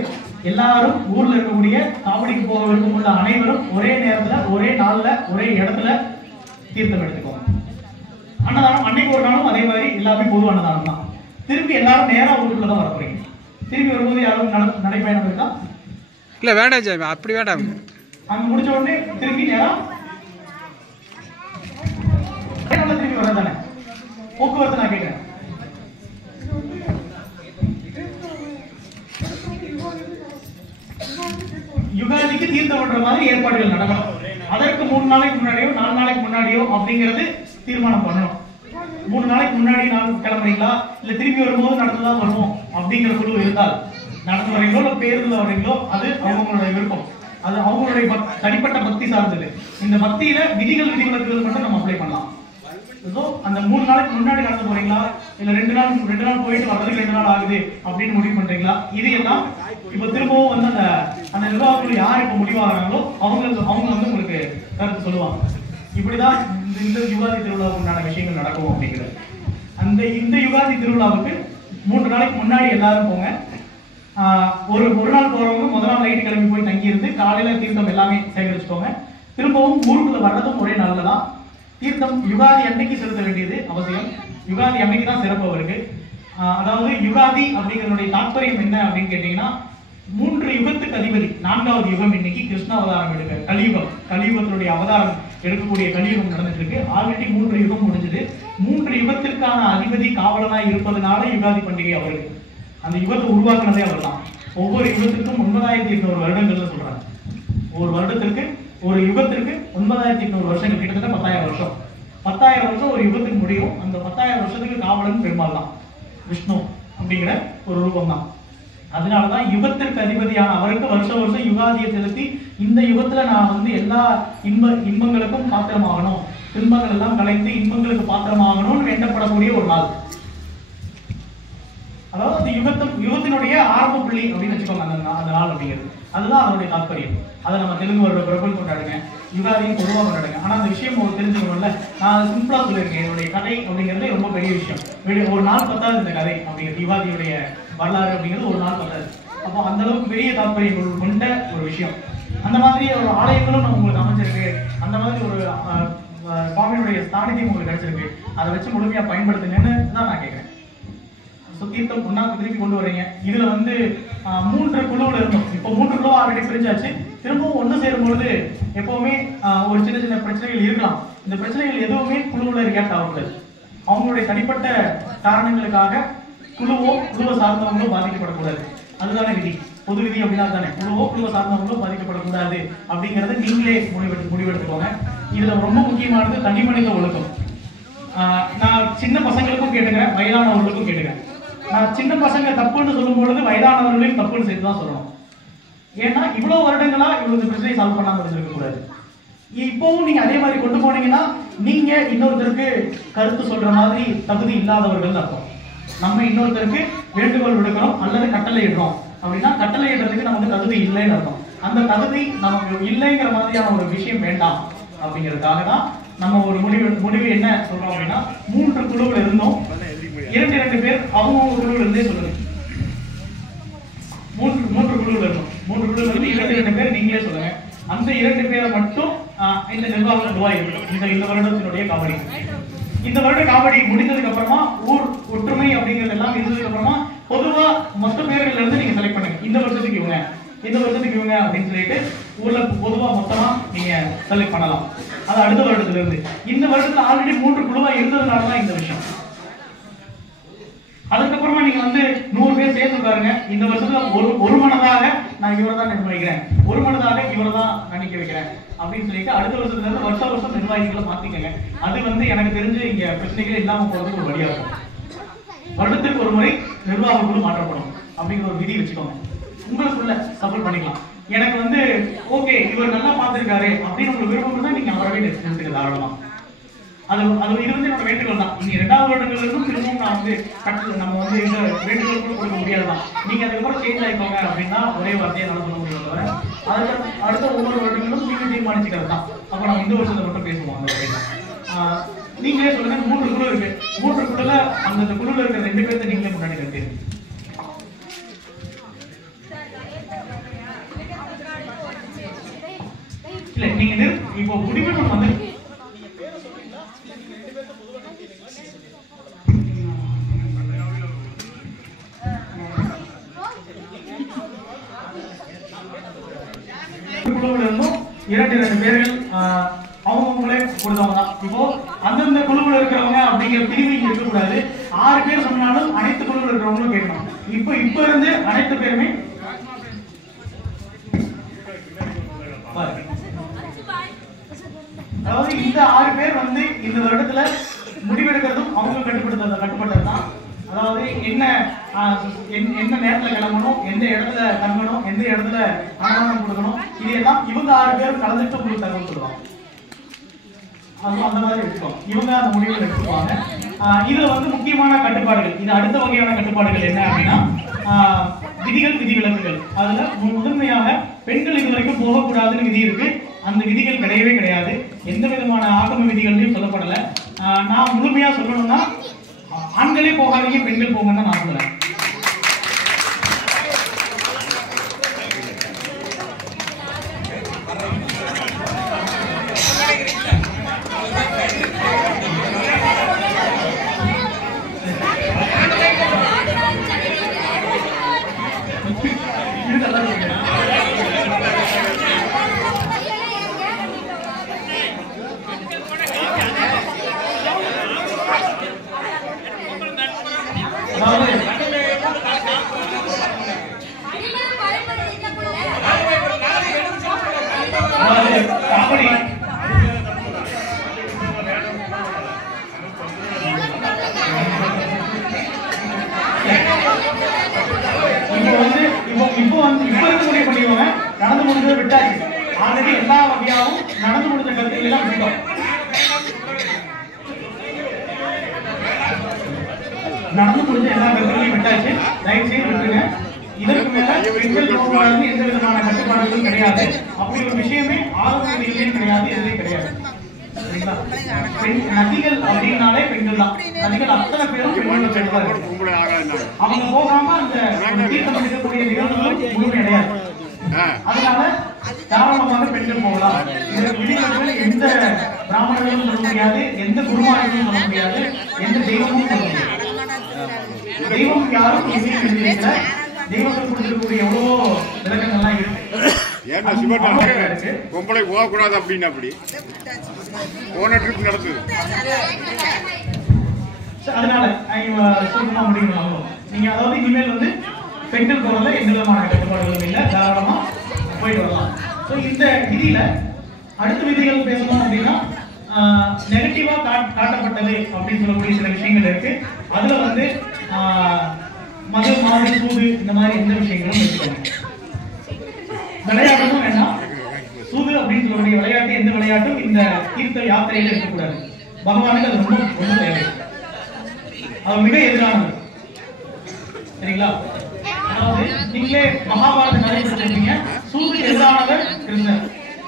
எல்லாரும் ஊர்ல இருக்கக்கூடிய காவடிக்கு போக விருப்பமுள்ள அனைவரும் ஒரே நேரத்துல ஒரே நாள்ல ஒரே இடத்துல தீர்த்தம் எடுத்துக்கோங்க. அன்னதானம் அன்னைக்கு ஒரு நாளும் அதே மாதிரி எல்லாமே பொது அன்னதானம் தான். திருப்பி எல்லாரும் நேரா ஊருக்குள்ளதான் வர போறீங்க. திரும்பி வரும்போது யாரும் நடைபயணம் இருக்கா? இல்ல வேண்டாம் ஜாமி, அப்படி வேண்டாம். அங்க முடிச்ச உடனே திரும்பி நேரா திரும்பி வரதானே போக்குவரத்து நான் கேட்கிறேன். யுகாதிக்கு தீர்த்தம் பண்ற மாதிரி ஏற்பாடுகள் நடக்கணும். அதற்கு 3 நாளைக்கு முன்னாடியோ 4 நாளைக்கு முன்னாடியோ அப்படிங்கிறது தீர்மானம் பண்ணணும். 3 நாளைக்கு முன்னாடி நாள் கிளம்புறீங்களா இல்ல திரும்பி வரும்போது நடந்துதான் வருவோம் அப்படிங்கிற குழு இருந்தால் நடந்து வரீங்களோ இல்ல பேருந்துல வரீங்களோ அது அவங்களுடைய விருப்பம். அது அவங்களுடைய தனிப்பட்ட பக்தி சார்ந்தது. இந்த பக்தியில விதிவிலக்குகள் மட்டும் நம்ம அப்ளை பண்ணலாம். அந்த 3 நாளைக்கு முன்னாடி நடந்து போறீங்களா இல்ல 2 நாள் போயிட்டு வர்றதுக்கு 2 நாள் ஆகுது அப்படின்னு முடிவு பண்றீங்களா? இது எல்லாம் இப்ப திரும்பவும் அந்த நிர்வாகங்கள் யார் இப்ப முடிவாகிறாங்களோ அவங்க உங்களுக்கு கருத்து சொல்லுவாங்க. இப்படிதான் இந்த யுகாதி திருவிழாவுக்கு உண்டான விஷயங்கள் நடக்கும் அப்படிங்கிறது. இந்த யுகாதி திருவிழாவுக்கு 3 நாளைக்கு முன்னாடி எல்லாரும் போங்க. ஒரு நாள் போறவங்க முதல் நாள் நைட்டு கிளம்பி போய் தங்கி இருந்து காலையில தீர்த்தம் எல்லாமே சேகரிச்சுக்கோங்க. திரும்பவும் ஊருக்குள்ள வர்றதும் ஒரே நாள்ல தான். தீர்த்தம் யுகாதி அன்னைக்கு செலுத்த வேண்டியது அவசியம். யுகாதி அன்னைக்கு தான் சிறப்பு அவருக்கு. அதாவது யுகாதி அப்படிங்கிறதுடைய தாற்பயம் என்ன அப்படின்னு கேட்டீங்கன்னா 3 யுகத்துக்கு அதிபதி 4வது யுகம் இன்னைக்கு கிருஷ்ண அவதாரம் எடுக்க கலியுகத்தினுடைய அவதாரம் எடுக்கக்கூடிய கலியுகம் நடந்துட்டு இருக்கு. ஆல்ரெடி 3 யுகம் முடிஞ்சது. 3 யுகத்திற்கான அதிபதி காவலனாய் இருப்பதனால யுகாதி பண்டிகை அவருக்கு. அந்த யுகத்தை உருவாக்குனதே அவர் தான். ஒவ்வொரு யுகத்துக்கும் 9800 வருடங்கள்னு சொல்றாங்க. ஒரு யுகத்திற்கு 9800 வருஷங்கள், கிட்டத்தட்ட 10,000 வருஷம். 10,000 வருஷம் ஒரு யுகத்துக்கு முடியும். அந்த 10,000 வருஷத்துக்கு காவலன் பெருமாள் தான், விஷ்ணு அப்படிங்கிற ஒரு ரூபம் தான். அதனாலதான் யுகத்திற்கு அதிபதியான அவருக்கு வருஷம் யுகாதியை செலுத்தி இந்த யுகத்துல நான் எல்லா இன்பங்களுக்கும் பாத்திரமாகணும், துன்பங்கள் எல்லாம் கலைந்து இன்பங்களுக்கு பாத்திரமாகணும்னு வேண்டப்படக்கூடிய ஒரு நாள். அதாவது அந்த யுகத்தினுடைய ஆரம்ப புள்ளி அப்படின்னு வச்சுக்கோங்க அந்த நாள் அப்படிங்கிறது. அதுதான் அதனுடைய தாற்பயம். அதை நம்ம தெலுங்கு வருட பிரபல் கொண்டாடுங்க, யுகாதியும் பொதுவாக கொண்டாடுங்க. ஆனா அந்த விஷயம் தெரிஞ்சுக்கணும்ல. நான் சிம்பிளா சொல்லியிருக்கேன். என்னுடைய கதை அப்படிங்கிறது ரொம்ப பெரிய விஷயம். ஒரு நாள் பத்தாது இந்த கதை அப்படிங்கிறது. யுகாதியுடைய வரலாறு அப்படிங்கிறது ஒரு நாள் பத்தாது. அப்போ அந்த அளவுக்கு பெரிய தாற்பயம் கொண்ட ஒரு விஷயம். அந்த மாதிரி ஒரு ஆலயங்களும் நம்ம உங்களுக்கு அமைஞ்சிருக்கு. அந்த மாதிரி ஒரு சுவாமியுடைய ஸ்தானியம் உங்களுக்கு கிடைச்சிருக்கு. அதை வச்சு முழுமையா பயன்படுத்துங்கன்னு தான் நான் கேட்கிறேன். தீர்த்தம் பொண்ணாக்கு திருப்பி கொண்டு வரீங்க. இதுல 3 குழுவுல இருந்தோம். இப்போ 3 குழு ஆல்ரெடி பிரிஞ்சாச்சு. திரும்பவும் ஒன்று சேரும் பொழுது எப்பவுமே ஒரு சின்ன பிரச்சனைகள் இருக்கலாம். இந்த பிரச்சனைகள் எதுவுமே குழுவுல ரியாக்ட் ஆகக்கூடாது. அவங்களுடைய தனிப்பட்ட காரணங்களுக்காக குழுவை சார்ந்தவங்களோ பாதிக்கப்படக்கூடாது. அதுதானே விதி, பொது விதி. அப்படின்னா தானே குழுவை சார்ந்தவங்களோ பாதிக்கப்படக்கூடாது அப்படிங்கறத நீங்களே முடிவெடுத்துக்கோங்க. இதுல ரொம்ப முக்கியமானது தனி மனித ஒழுக்கம். நான் சின்ன பசங்களுக்கும் கேட்டுக்கிறேன், வயதானவர்களுக்கும் கேட்டுக்கிறேன். நான் சின்ன பசங்க தப்புன்னு சொல்லும் பொழுது வயதானவர்களையும் தப்புன்னு சேர்த்து தான் சொல்லணும். ஏன்னா இவ்வளவு வருடங்களா இவ்வளவு பிரச்சனையை சால்வ் பண்ணாம இருந்திருக்க கூடாது. இப்பவும் நீங்க அதே மாதிரி கொண்டு போனீங்கன்னா நீங்க இன்னொருத்தருக்கு கருத்து சொல்ற மாதிரி தகுதி இல்லாதவர்கள் அர்த்தம். நம்ம இன்னொருத்தருக்கு வேண்டுகோள் விடுக்கிறோம் அல்லது கட்டளை இடுறோம் அப்படின்னா கட்டளை இடுறதுக்கு நமக்கு தகுதி இல்லைன்னு அர்த்தம். அந்த தகுதி நமக்கு இல்லைங்கிற மாதிரியான ஒரு விஷயம் வேண்டாம் அப்படிங்கிறதுக்காக தான் நம்ம ஒரு முடிவு என்ன சொல்றோம் அப்படின்னா 3 குழுவில் இருந்தோம். 2 பேர் அவங்க குழுவில் இருந்தே சொல்லுங்க. 3 குழுவில் இருந்தோம். 3 குழுவில் இருந்து 2 பேர் நீங்களே சொல்லுங்க. அந்த 2 பேரை மட்டும் இந்த நிர்வாகம் உருவாயிருக்கும். இந்த வருடத்தினுடைய காவடி, இந்த வருட காவடி முடிந்ததுக்கு அப்புறமா ஊர் ஒற்றுமை அப்படிங்கிறது எல்லாம் இருந்ததுக்கு அப்புறமா பொதுவா மொத்த பேர்கள்ல இருந்து நீங்க செலக்ட் பண்ணுங்க. இந்த வருஷத்துக்கு இவங்க, இந்த வருஷத்துக்கு இவங்க அப்படின்னு சொல்லிட்டு ஊர்ல பொதுவா மொத்தமா நீங்க செலக்ட் பண்ணலாம். அது அடுத்த வருடத்துல இருந்து. இந்த வருடத்துல ஆல்ரெடி 3 குழுவா இருந்ததுனாலதான் இந்த விஷயம். அதுக்கப்புறமா நீங்க 100 பேர் சேர்ந்து பாருங்க. இந்த வருஷத்துல ஒரு மனதாக நான் இவரை தான் நிர்வகிக்கிறேன், ஒரு மனதாக இவரை தான் நினைக்க வைக்கிறேன் அப்படின்னு சொல்லிட்டு அடுத்த வருஷத்துல இருந்து வருஷம் நிர்வாகிகளை மாத்திக்கங்க. அது எனக்கு தெரிஞ்சு இங்க பிரச்சனைகளே இல்லாம போறதுக்கு ஒரு வழியா இருக்கும். வருடத்திற்கு ஒரு முறை நிர்வாக குழு மாற்றப்படும் அப்படிங்கிற ஒரு விதி வச்சுக்கோங்க. உங்களுக்குள்ள சப்போர்ட் பண்ணிக்கலாம். எனக்கு ஓகே இவர் நல்லா பார்த்திருக்காரு அப்படின்னு உங்களுக்கு விருப்பம் தான் நீங்க அவரவே எடுத்துக்க தாராளமா. இது என்னோட வேண்டுகோள் தான். நீங்க 2வது வருடங்கள்ல இருந்தும் திரும்பவும் நான் நம்ம இந்த வேண்டுகோள் கூட கொடுக்க முடியாதுதான். நீங்க அதுக்கப்புறம் சேஞ்ச் ஆயிக்கோங்க அப்படின்னா ஒரே வார்த்தையை நான் சொல்ல முடியும். தவிர அடுத்த ஒவ்வொரு வருடங்களும் நீங்க தீர்மானிச்சுக்கிறது தான். அப்ப நம்ம இந்த வருஷத்தை மட்டும் பேசுவோம். அந்த வகையில நீங்களே சொல்லுங்க. 3 குழு இருக்கு. 3 குழுல அந்த குழுல இருக்கிற 2 பேர்த்த நீங்களே முன்னாடி கட்டு. இல்ல நீங்க இப்போ முடிவு நம்ம குழுவில் இருந்தும் 2 பேர்கள் அவங்களே கொடுத்தவங்க தான். இப்போ அந்தந்த குழுவில் இருக்கிறவங்க அப்படிங்கிற பிரிவு இங்க இருக்கக்கூடாது. 6 பேர் சொன்னாலும் அனைத்து குழுவில் இருக்கிறவங்களும் கேட்கணும். இப்ப இருந்து அனைத்து பேருமே அதாவது இந்த 6 பேர் இந்த வருடத்துல முடிவெடுக்கிறதும் அவங்க கட்டுப்பட்டதுதான். அதாவது என்ன நேரத்துல கிளம்பணும், எந்த இடத்துல தங்கணும், எந்த இடத்துல அனுமதி கொடுக்கணும், இதெல்லாம் இவங்க 6 பேர் கலந்துட்டு உங்களுக்கு தகவல் சொல்லுவாங்க. அந்த மாதிரி எடுத்துக்கோங்க. இவங்க அந்த முடிவுகள் எடுத்துக்குவாங்க. இதுல முக்கியமான கட்டுப்பாடுகள், இது அடுத்த வகையான கட்டுப்பாடுகள் என்ன அப்படின்னா விதிகள், விதிவிலக்குகள். அதுல முதன்மையாக பெண்கள் இதுவரைக்கும் போகக்கூடாதுன்னு விதி இருக்கு. அந்த விதிகள் கிடையவே கிடையாது. எந்த விதமான ஆகம விதிகளையும் சொல்லப்படல. நான் முழுமையா சொல்லணும்னா ஆண்களே போகாதீங்க, பெண்கள் போங்கன்னு நான் சொல்றேன். நடந்து முடிஞ்சதை விட்டாச்சு. ஆல்ரெடி எல்லா வகையாகவும் நடந்து முடிஞ்ச கருத்துக்கள் எல்லாம் விட்டோம். நடந்து முடிஞ்ச எல்லா கருத்துக்களையும் விட்டாச்சு. தயவு செய்து விட்டுருங்க. இதற்கு மேல பெண்கள் போகக்கூடாதுன்னு எந்த விதமான கட்டுப்பாடுகளும் கிடையாது. அப்படி ஒரு விஷயமே ஆரோக்கியம் கிடையாது, எதுவே கிடையாது. நதிகள் அப்படின்னாலே பெண்கள் தான். நதிகள் அத்தனை பேரும் பெண்களோட பெண்கள். அவங்க போகாம அந்த தீர்த்தம் எடுக்கக்கூடிய நிகழ்வுகளும் முழுமை கிடையாது. அதனால தாராளமாக பெண்கள் போகலாம். இதற்கு விதிகள் எந்த பிராமணர்களும் சொல்ல முடியாது, எந்த குருமார்களும் சொல்ல முடியாது, எந்த தெய்வமும் சொல்ல முடியாது. தெய்வம் யாரும் தெய்வங்கள் கொடுத்திருக்கக்கூடிய எவ்வளவோ விளக்கங்கள்லாம் இருக்கு. பொம்பளை போகக்கூடாது அப்படின்னு அப்படி போன ட்ரிப் நடந்தது. அதனால சுத்தமா முடியும். நீங்க அதாவது இனிமேல் பெண்கள் போறதுல எந்த விதமான கட்டுப்பாடுகளும் இல்லை, தாராளமா போயிட்டு வரலாம். இந்த விதியில அடுத்த விதிகள் பேசணும் அப்படின்னா நெகட்டிவா காட்டப்பட்டது அப்படின்னு சொல்லக்கூடிய சில விஷயங்கள் இருக்கு. அதுல மது, மாடு, சூது இந்த மாதிரி எந்த விஷயங்களும் வச்சுக்கோங்க. விளையாடணும் வேண்டாம். சூது அப்படின்னு சொல்லக்கூடிய விளையாட்டு எந்த விளையாட்டும் இந்த தீர்த்த யாத்திரையில இருக்கக்கூடாது. பகவானுக்கு அது ரொம்ப ரொம்ப தேவை. அது மிக எதிரானது. சரிங்களா? அதாவது நீங்களே மகாபாரத கதை படிச்சிருக்கீங்க. சூதுக்கு எதிரானவர் கிருஷ்ணர்.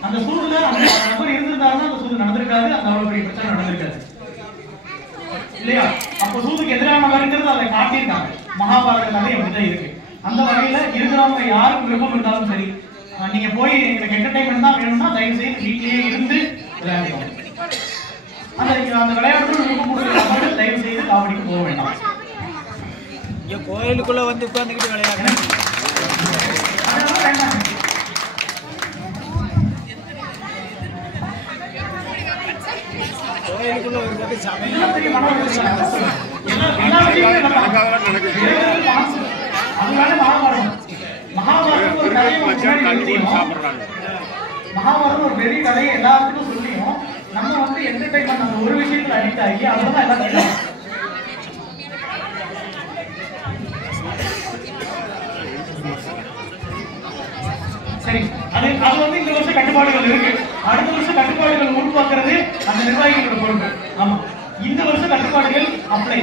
அந்த சூதுல அந்த நபர் இருந்திருந்தாருன்னா அந்த சூது நடந்திருக்காது, அந்த அவ்வளவு பெரிய பிரச்சனை நடந்திருக்காது இல்லையா? அப்ப சூதுக்கு எதிரானவர்ங்கிறது அதை காட்டியிருக்காங்க. மகாபாரத கதை அப்படிதான் இருக்கு. அந்த வகையில இருக்கிறவங்க யாருக்கு விருப்பம் இருந்தாலும் சரி, நீங்க போய் எங்களுக்கு என்டர்டைன்மெண்ட் தான் வேணும்னா தயவு செய்து வீட்டிலேயே இருந்து விளையாடுவோம். அந்த விளையாட்டு விருப்பம் கொடுக்குற தயவு செய்து காவடிக்கு போக வேண்டாம். கோயிலுக்குள்ள வந்து உட்கார்ந்துக்கிட்டு விளையாடுறேன். கோயிலுக்குள்ள ஒரு பக்கம் சமையல் மகாபாரதம் ஒரு பெரிய கதையை எல்லாருக்கும் சொல்லியும் நம்ம வந்து என்டர்டைன்மெண்ட் அந்த ஒரு விஷயத்துல அடிக்ட் ஆகி அவ்வளவுதான் எல்லாத்தையும். சரி, அது வந்து இந்த வருஷம் கட்டுப்பாடுகள் இருக்கு. அடுத்த வருஷம் கட்டுப்பாடுகள் உருவாக்குறது அந்த நிர்வாகிகளோட பொறுப்பு. ஆமா, இந்த வருஷம் கட்டுப்பாடுகள் அப்ளை.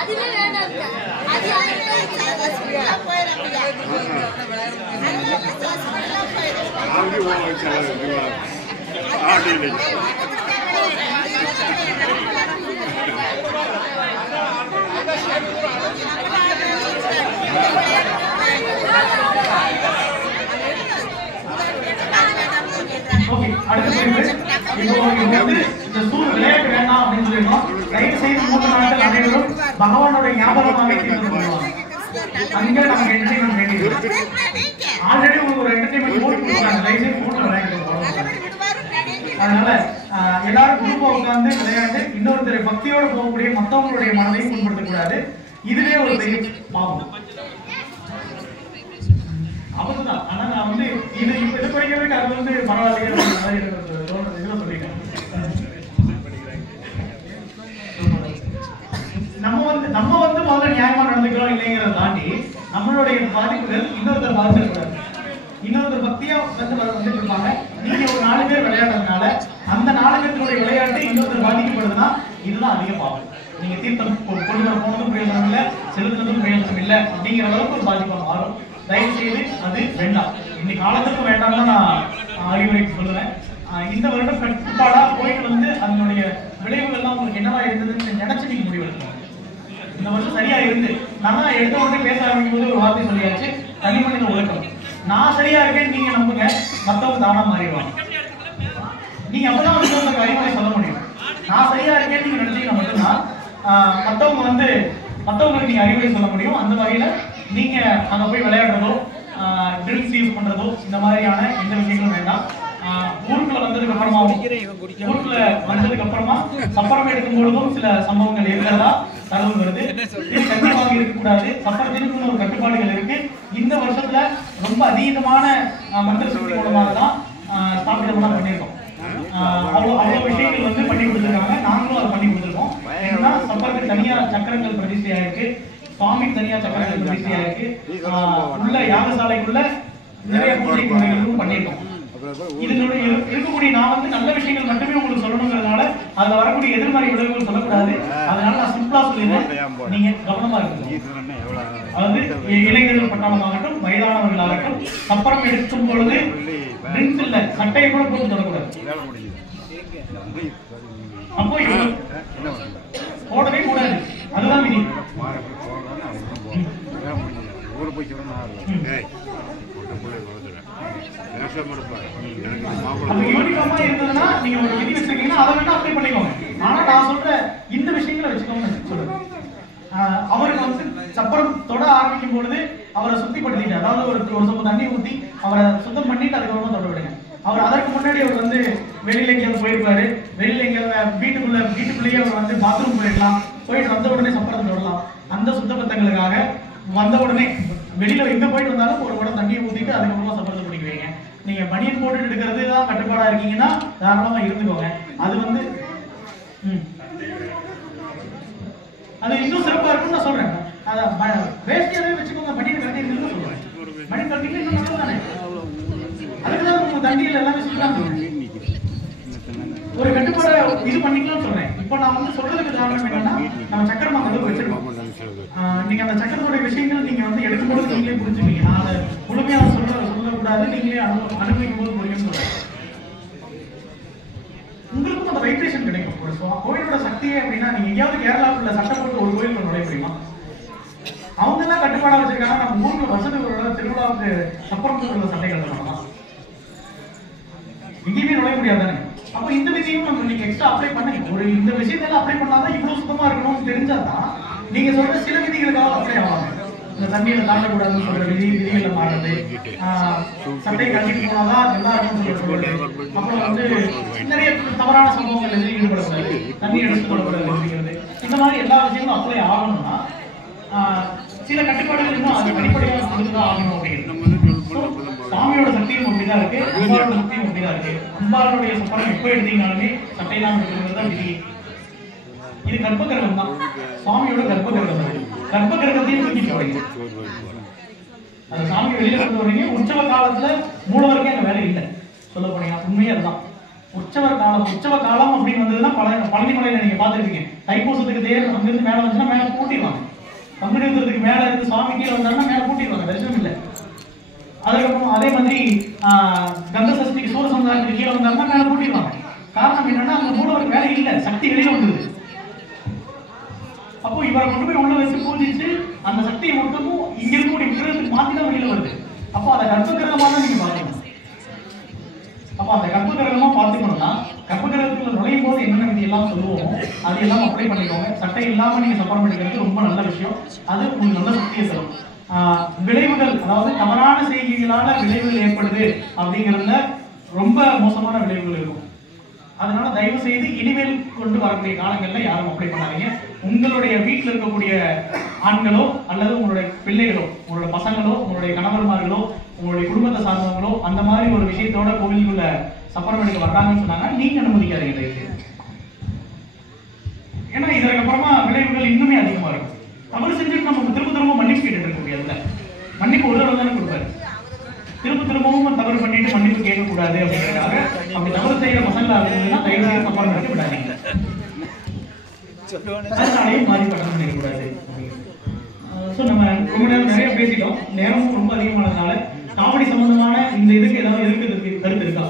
அதுவே வேண்டாம். அது ஓகே, அடுத்த இந்த சூழ் விளையாட்டு வேண்டாம் அப்படின்னு சொல்லிடுறோம். தயவு செய்து 3 நாட்கள் அனைவரும் பகவானோட ஞாபகமாக அங்கே நமக்கு என்டர்டைன்மெண்ட் வேண்டியது. ஆல்ரெடி ஒரு என்டர்டைன்மெண்ட் போட்டு கொடுக்குறாங்க. தயவு செய்து போட்டு விளையாட்டு. அதனால எல்லாரும் குரூப்பா உட்கார்ந்து விளையாண்டு இன்னொருத்தர் பக்தியோட போகக்கூடிய மற்றவங்களுடைய மனதையும் புண்படுத்தக்கூடாது. இதுவே ஒரு பெரிய பாவம், அப்பதான். ஆனா நான் வந்து இது இப்ப இது படிக்கிறதுக்கு அது வந்து பரவாயில்லையே இதெல்லாம் சொல்லிட்டேன். நம்ம வந்து முதல்ல நியாயமா நடந்துக்கிறோம் இல்லைங்கிறத தாண்டி நம்மளுடைய பாதிப்புகள் இன்னொருத்தர் பாதிச்சிடக்கூடாது. இன்னொருத்தர் பக்தியா வந்துட்டு இருப்பாங்க. நீங்க ஒரு 4 பேர் விளையாடுறதுனால அந்த 4 பேருடைய விளையாட்டு இன்னொருத்தர் பாதிக்கப்படுதுன்னா இதுதான் அதிக பாவம். நீங்க தீர்த்தம் கொண்டு வர போனதும் பிரயோஜனம் இல்லை, செலுத்தினதும் பிரயோஜனம் இல்லை அப்படிங்கிற அளவுக்கு ஒரு பாதிப்பா மாறும். தயவு செய்து அது வேண்டாம். இன்னைக்கு காலத்துக்கு வேண்டாம்னு நான் அறிவுரைக்கு சொல்லுவேன். இந்த வருடம் கட்டுப்பாடா போயிட்டு வந்து அதனுடைய விளைவுகள்லாம் உங்களுக்கு என்னவா இருந்ததுன்னு நினைச்சு நீங்க முடிவெடுக்கணும். இந்த வருஷம் சரியா இருந்து நான் எடுத்த உடனே பேச ஆரம்பிக்கும் போது ஒரு வார்த்தை சொல்லியாச்சு, தனி மனித ஒழுக்கம். நான் சரியா இருக்கேன்னு நீங்க நம்புங்க, மத்தவங்க தானா மாறிடுவாங்க. நீங்க அப்பதான் வந்து உங்களுக்கு அறிவுரை சொல்ல முடியும். நான் சரியா இருக்கேன்னு நீங்க நினைச்சீங்கன்னா மட்டும்தான் மத்தவங்களுக்கு நீங்க அறிவுரை சொல்ல முடியும். அந்த வகையில நீங்க அங்க போய் விளையாடுறதோ ட்ரிங்க்ஸ் யூஸ் பண்றதோ இந்த மாதிரியான எந்த விஷயங்களும் வேண்டாம். ஊருக்குள்ள வந்ததுக்கு அப்புறமா சப்பரம் எடுக்கும் பொழுதும் சில சம்பவங்கள் இருக்கிறதா தகவல் வருது. கண்டிப்பாக இருக்கக்கூடாது. சப்பரத்திற்கு ஒரு கட்டுப்பாடுகள் இருக்கு. இந்த வருஷத்துல ரொம்ப அதீதமான மந்திர சக்தி மூலமாக தான் ஸ்தாபிதமெல்லாம் பண்ணியிருக்கோம். அவ்வளவு விஷயங்கள் வந்து பண்ணி கொடுத்துருக்காங்க. நாங்களும் அதை பண்ணி கொடுத்துருக்கோம். ஏன்னா சப்பரத்துக்கு தனியா சக்கரங்கள் பிரதிஷ்டையா இருக்கு, சுவாமிக்கு தனியா சக்கரங்கள் பிரதிஷ்டையா இருக்கு. உள்ள யாகசாலைக்குள்ள நிறைய பூஜை முறைகளும் பண்ணியிருக்கோம். இதனுடைய இருக்கக்கூடிய நான் வந்து நல்ல விஷயங்கள் மட்டுமே உங்களுக்கு சொல்லணுங்கிறதுனால அதுல வரக்கூடிய எதிர்மறை விளைவுகள் சொல்லக்கூடாது. அதனால நான் சிம்பிளா சொல்லிடுறேன், நீங்க கவனமா இருக்கணும். அதாவது இளைஞர்கள் பட்டாளமாகட்டும் வயதானவர்களாகட்டும் சப்பரம் எடுக்கும் பொழுது ட்ரிங்க்ஸ் இல்ல சட்டையை கூட போட்டு தொடக்கூடாது. அப்போ போடவே கூடாது, அதுதான் விதி. யூனிஃபார்மா இருந்ததுன்னா நீங்க ஒரு விதி வச்சிருக்கீங்கன்னா அதை வேணா அப்ளை பண்ணிக்கோங்க. ஆனா நான் சொல்ற இந்த விஷயங்களை வச்சுக்கோங்க சொல்றேன். அவருக்கு வந்து சப்பரம் தொட ஆரம்பிக்கும் பொழுது அவரை சுத்திப்படுத்திட்டு, அதாவது ஒரு சொம்பு தண்ணி ஊத்தி அவரை சுத்தம் பண்ணிட்டு அதுக்கப்புறமா தொட விடுங்க. அவர் அதற்கு முன்னாடி அவர் வந்து வெளியில எங்கேயாவது போயிருப்பாரு, வெளியில எங்கேயாவது வீட்டுக்குள்ளேயே அவர் வந்து பாத்ரூம் போயிடலாம், போயிட்டு வந்த உடனே சப்பரத்தை தொடலாம். அந்த சுத்தபத்தங்களுக்காக வந்த உடனே வெளியில எங்க போயிட்டு வந்தாலும் ஒரு குடம் தண்ணியை ஊத்திட்டு அதுக்கப்புறமா சப்பரத்தை பிடிக்க வைங்க. நீங்க பனியன் போட்டு எடுக்கிறது தான் கட்டுப்பாடா இருக்கீங்கன்னா தாராளமா இருந்துக்கோங்க. அது வந்து அது இன்னும் சிறப்பா இருக்கும்னு நான் சொல்றேன். வேஷ்டியாவே வச்சுக்கோங்க, பனியன் கட்டி இருக்குன்னு சொல்றேன். பனியன் கட்டிங்க இன்னும் தானே. தண்ணியில எல்லாமே சுத்தம் ஒரு கட்டுப்பாடு இது பண்ணிக்கலாம்னு சொல்றேன். இப்போ நான் வந்து சொல்றதுக்கு காரணம் என்னன்னா, நம்ம சக்கரம் அந்த அளவுக்கு வச்சிருக்கோம். நீங்க அந்த சக்கரத்தோட விஷயங்கள் நீங்க வந்து எடுக்கும்போது நீங்களே புரிஞ்சுப்பீங்க. நான் அதை முழுமையா சொல்லக்கூடாது, நீங்களே அனுபவிக்கும் போது புரியும் சொல்றேன். உங்களுக்கும் அந்த வைப்ரேஷன் கிடைக்கும். ஒரு கோயிலோட சக்தியே அப்படின்னா, நீங்க எங்கேயாவது கேரளாவுக்குள்ள சட்டம் போட்டு ஒரு கோயிலுக்கு நுழைய முடியுமா? அவங்க எல்லாம் கட்டுப்பாடா வச்சிருக்காங்க. நம்ம ஊர்ல வருஷத்துக்கு ஒரு திருவிழாவுக்கு அப்புறம் உள்ள சட்டை கட்டணுமா? எங்கேயுமே நுழைய முடியாது தானே. அப்போ இந்த விஷயம் நம்ம நீங்க எக்ஸ்ட்ரா அப்ளை பண்ணுங்க. ஒரு இந்த விஷயத்தெல்லாம் அப்ளை பண்ணாதான் இவ்வளவு சுத்தமா இருக்கணும்னு தெரிஞ்சாதான் நீங்க சொல்ற சில விதிகளுக்காக அப்ளை ஆவாங்க. இந்த தண்ணியில தாண்டக்கூடாதுன்னு சொல்ற விதிகளை மாறுறது, சட்டை கட்டிட்டு போனாதான் எல்லாருக்கும் சொல்றது, அப்புறம் வந்து நிறைய தவறான சம்பவங்கள் எதிரும் ஈடுபடக்கூடாது, தண்ணி எடுத்து கொள்ளக்கூடாது அப்படிங்கிறது, இந்த மாதிரி எல்லா விஷயங்களும் அப்ளை ஆகணும்னா சில கட்டுப்பாடுகள் இன்னும் அது அடிப்படையாக கொடுத்துதான் ஆகணும் அப்படிங்கிறது. சாமியோட சக்தியும் அப்படிதான் இருக்கு, அம்பாளோட சக்தியும் அப்படிதான் இருக்கு. அம்பாளுடைய சப்பரம் எப்போ எடுத்தீங்கனாலுமே சட்டையெல்லாம் எடுக்கிறது தான் விதி. இது கர்ப்பகிரகம் தான், சுவாமியோட கர்ப்பகிரகம் தான். கர்ப்பகிரகத்தையும் தூக்கி போறீங்க, அந்த சாமி வெளியில கொண்டு வரீங்க. உற்சவ காலத்துல மூலவருக்கே அங்க வேலை இல்லை சொல்ல போனீங்க. உண்மையே அதுதான். உற்சவ காலம் அப்படின்னு வந்ததுன்னா பழனி மலையில நீங்க பாத்துருக்கீங்க. தைப்பூசத்துக்கு தேர் அங்கிருந்து மேல வந்துச்சுன்னா மேல கூட்டிடுவாங்க. பங்குடுறதுக்கு மேல இருந்து சுவாமி கீழே வந்தாருன்னா மேல கூட்டிடுவாங்க, தரிசனம் இல்லை. அதுக்கப்புறம் அதே மாதிரி கந்த சஷ்டிக்கு சூரசம்ஹாரத்துக்கு கீழே வந்தாருன்னா மேல கூட்டிடுவாங்க. காரணம் என்னன்னா அந்த மூலவருக்கு வேலை இல்லை, சக்தி வெளியில வந்தது. அப்போ இவரை கொண்டு போய் உள்ள வச்சு பூஜிச்சு அந்த சக்தியை மொத்தமும் இங்க இருக்கக்கூடிய விக்கிரகத்துக்கு மாத்தி தான் வெளியில வருது. அப்போ அதை கர்ப்பகிரகமா தான் நீங்க பாக்கணும். அப்போ அந்த கர்ப்பகிரகமா பாத்துக்கணும்னா கர்ப்பகிரகத்துக்குள்ள நுழையும் போது என்னென்ன விதி எல்லாம் சொல்லுவோமோ அது எல்லாம் அப்ளை பண்ணிக்கோங்க. சட்டை இல்லாம நீங்க சப்பரம் பண்ணிக்கிறது ரொம்ப நல்ல விஷயம். அது உங்களுக்கு நல்ல சக்தியை தரும். விளைவுகள், அதாவது தவறான செய்கைகளால விளைவுகள் ஏற்படுது அப்படிங்கிறதுல ரொம்ப மோசமான விளைவுகள் இருக்கும். அதனால தயவு செய்து இனிமேல் கொண்டு வரக்கூடிய காலங்கள்ல யாரும் அப்ளை பண்ணாதீங்க. உங்களுடைய வீட்டில் இருக்கக்கூடிய ஆண்களோ அல்லது உங்களுடைய பிள்ளைகளோ, உங்களுடைய பசங்களோ, உங்களுடைய கணவர்மார்களோ, உங்களுடைய குடும்பத்தை சார்ந்தவங்களோ அந்த மாதிரி ஒரு விஷயத்தோட கோவிலுக்குள்ள சப்பரம் எடுக்க வர்றாங்கன்னு சொன்னாங்க, நீங்க அனுமதிக்காதீங்க தயவு செய்து. ஏன்னா இதற்கு அப்புறமா விளைவுகள் இன்னுமே அதிகமா இருக்கும். தவறு செஞ்சுட்டு நம்ம திரும்ப மன்னிப்பு கேட்டு இருக்க முடியாதுல்ல. மன்னிப்பு ஒரு தடவை தானே கொடுப்பாரு. திரும்பவும் தவறு பண்ணிட்டு மன்னிப்பு கேட்கக்கூடாது அப்படிங்கிறதுக்காக அப்படி தவறு செய்யற பசங்களா இருந்ததுன்னா தயவு செய்து சப்பரம் எடுக்க விடாதீங்க. அதனாலையும் மாறி பட்டம் பண்ணிடக்கூடாது. ஸோ நம்ம ரொம்ப நேரம் நிறைய பேசிட்டோம், நேரமும் ரொம்ப அதிகமானதுனால காமெடி சம்பந்தமான இந்த இதுக்கு ஏதாவது கருத்து இருக்கா?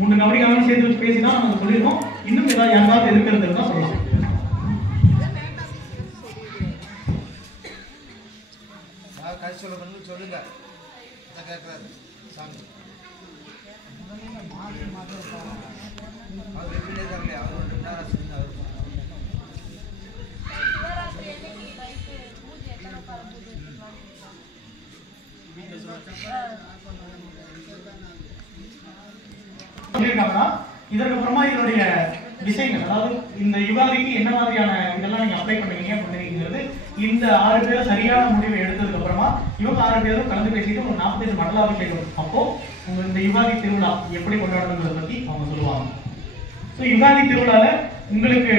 3 காமெடிக்காரங்களும் சேர்த்து வச்சு பேசிதான் நம்ம சொல்லியிருக்கோம். இன்னும் ஏதாவது யாராவது எதிர்க்கிறது இருந்தா சொல்லலாம். சொல்லுங்க. கேட்கறாரு சாமி அவர் எப்படியே தரல, அவர் 2 மணி நேரம் இதற்கு அப்புறமா இதனுடைய விஷயங்கள், அதாவது இந்த யுகாதிக்கு என்ன மாதிரியான இதெல்லாம் நீங்க அப்ளை பண்ணுவீங்க அப்படிங்கிறது இந்த 6 பேரும் சரியான முடிவை எடுத்ததுக்கு அப்புறமா இவங்க 6 பேரும் கலந்து பேசிட்டு ஒரு 45 மண்டலாபிஷேகம் அப்போ உங்க இந்த யுகாதி திருவிழா எப்படி கொண்டாடுறதை பத்தி அவங்க சொல்லுவாங்க. ஸோ யுகாதி திருவிழால உங்களுக்கு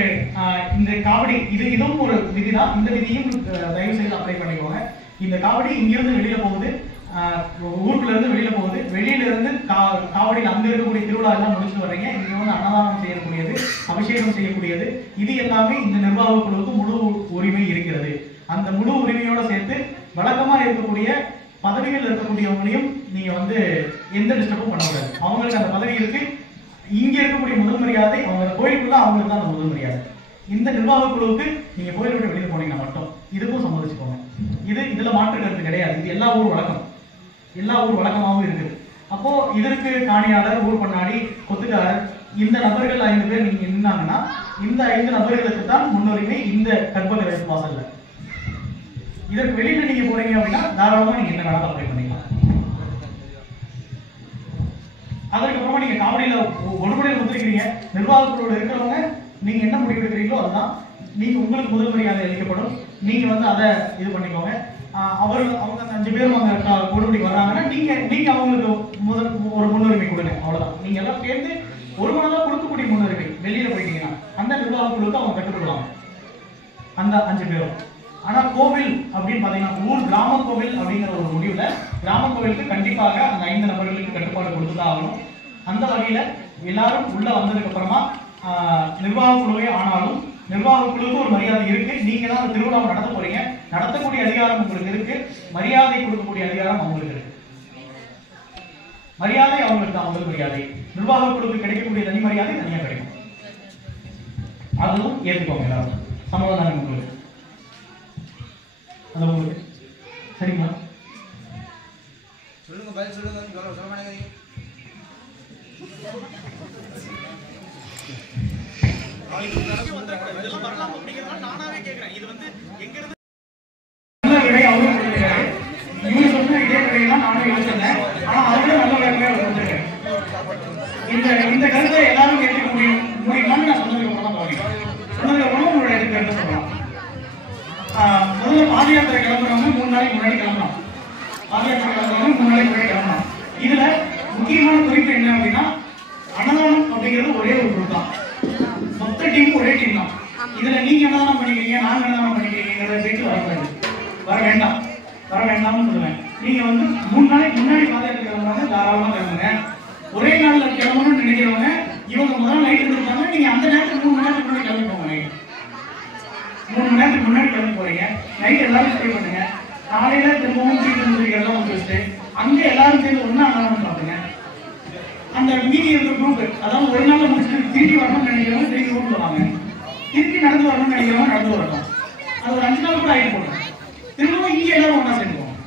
இந்த காவடி இதுவும் ஒரு விதிதான். இந்த விதியும் தயவு செய்து அப்ளை பண்ணிக்கோங்க. இந்த காவடி இங்கிருந்து வெளியில போகுது, ஊருக்குள்ள இருந்து வெளியில போகுது. வெளியில இருந்து காவடியில் அங்க இருக்கக்கூடிய திருவிழா எல்லாம் முடிச்சுட்டு வர்றீங்க. இங்க வந்து அன்னதானம் செய்யக்கூடியது, அபிஷேகம் செய்யக்கூடியது, இது எல்லாமே இந்த நிர்வாக குழுவுக்கு முழு உரிமை இருக்கிறது. அந்த முழு உரிமையோட சேர்த்து வழக்கமா இருக்கக்கூடிய பதவிகள் இருக்கக்கூடியவங்களையும் நீங்க வந்து எந்த டிஸ்டர்பும் பண்ணக்கூடாது. அவங்களுக்கு அந்த பதவி இருக்கு. இங்க இருக்கக்கூடிய முதல் மரியாதை அவங்க கோயிலுக்குள்ள அவங்களுக்கு தான் அந்த முதல் மரியாதை. இந்த நிர்வாக குழுவுக்கு நீங்க கோயில் விட்டு வெளியே போனீங்கன்னா மட்டும் இதுக்கும் சம்மதிச்சுக்கோங்க. இதுல மாற்று கருத்து கிடையாது. இது எல்லா ஊர் வழக்கமாகவும் இருக்குது. அப்போ இதற்கு காணியாளர், ஊர் பண்ணாடி, கொத்துக்காரர், இந்த நபர்கள் 5 பேர் நீங்க நின்னாங்கன்னா இந்த 5 நபர்களுக்கு தான் முன்னுரிமை இந்த கர்ப்பகிரக வாசல்ல. இதற்கு வெளியில நீங்க போறீங்க அப்படின்னா தாராளமா நீங்க என்ன வேணாலும் அப்ளை பண்ணிக்கலாம். அதுக்கப்புறமா நீங்க காவடியில ஒழுங்குமுறையில் வந்துருக்கீங்க, நிர்வாக குழுவோட இருக்கிறவங்க நீங்க என்ன முடிவு எடுக்கிறீங்களோ அதுதான் நீங்க உங்களுக்கு முதல் மரியாதை அளிக்கப்படும். நீங்க வந்து அதை இது பண்ணிக்கோங்க. அவங்க அந்த 5 பேரும் அங்க கொடுமுடிக்கு வர்றாங்கன்னா நீங்க அவங்களுக்கு ஒரு முன்னுரிமை கொடுங்க. அவ்வளவுதான். நீங்க எல்லாம் சேர்ந்து ஒரு மனதான் கொடுக்கக்கூடிய முன்னுரிமை. வெளியில போயிட்டீங்கன்னா அந்த நிர்வாக குழுக்கு அவங்க கட்டுப்படுவாங்க, அந்த 5 பேரும். ஆனா கோவில் அப்படின்னு பாத்தீங்கன்னா ஊர் கிராம கோவில் அப்படிங்கிற ஒரு முடிவுல கிராம கோவிலுக்கு கண்டிப்பாக அந்த 5 நபர்களுக்கு கட்டுப்பாடு கொடுத்துதான் ஆகணும். அந்த வகையில எல்லாரும் உள்ள வந்ததுக்கு அப்புறமா நிர்வாக குழுவே ஆனாலும் நிர்வாக குழுவுக்கு ஒரு மரியாதை இருக்கு. நீங்க தான் அந்த திருவிழாவை நடத்த போறீங்க. நடத்தக்கூடிய அதிகாரம் உங்களுக்கு இருக்கு. மரியாதை கொடுக்கக்கூடிய அதிகாரம் அவங்களுக்கு இருக்கு. மரியாதை அவங்களுக்கு தான், அவங்களுக்கு மரியாதை. நிர்வாக குழுவுக்கு கிடைக்கக்கூடிய தனி மரியாதை தனியா கிடைக்கும். அதுவும் ஏற்றுக்கோங்க எல்லாரும். சம்மதம் தானே உங்களுக்கு? அது உங்களுக்கு சரிங்களா? சொல்லுங்க, பதில் சொல்லுங்க. சொல்ல மாட்டேங்கிறீங்க. இந்த கருத்தை எல்லாரும் ஏற்றுக்க முடியுமான்னு நான் சொன்னதுக்கு அப்புறம் தான் சொன்னதுக்கு அப்புறம் உங்களோட கருத்தை சொல்லலாம். முதல்ல பாத யாத்திரை கிளம்புறவங்க 3 நாளைக்கு முன்னாடி கிளம்பலாம். பாத யாத்திரை கிளம்புறவங்க 3 நாளைக்கு முன்னாடி கிளம்பலாம். இதுல முக்கியமான குறிப்பு என்ன அப்படின்னா, அன்னதானம் அப்படிங்கிறது ஒரே ஒரு குரூப் தான். மொத்த டீமும் ஒரே டீம் தான். இதுல நீங்க என்னதானம் பண்ணிக்கிறீங்க, நாங்க என்னதானம் பண்ணிக்கிறீங்கிறத பேச்சு வரக்கூடாது. வர வேண்டாம்னு சொல்லுவேன். நீங்க 3 நாளைக்கு முன்னாடி பாத யாத்திரை கிளம்புறாங்க, தாராளமா கிளம்புங்க. ஒரே நாள்ல கிளம்பணும்னு நினைக்கிறவங்க இவங்க முதல் நைட் இருந்திருக்காங்க, நீங்க அந்த நேரத்துக்கு 3 மணி நேரத்துக்கு முன்னாடி கிளம்பி போங்க. நைட் 3 மணி நேரத்துக்கு முன்னாடி கிளம்பி போறீங்க. நைட் எல்லாரும் ஸ்டே பண்ணுங்க. காலையில திரும்பவும் வீட்டு எல்லாம் வச்சுட்டு அங்க எல்லாரும் சேர்ந்து ஒன்னா அன்னதானம் சாப்பிடுங்க. அந்த மீதி இருக்கிற குரூப், அதாவது ஒரு நாள் முடிச்சுட்டு திருப்பி வரணும்னு நினைக்கிறவங்க திருப்பி ஊருக்கு வாங்க. திருப்பி நடந்து வரணும்னு நினைக்கிறவங்க நடந்து வரணும். அது ஒரு 5 நாள் கூட ஆகி போடும். திரும்பவும் இங்க எல்லாரும் ஒன்னா சேர்ந்துவோம்.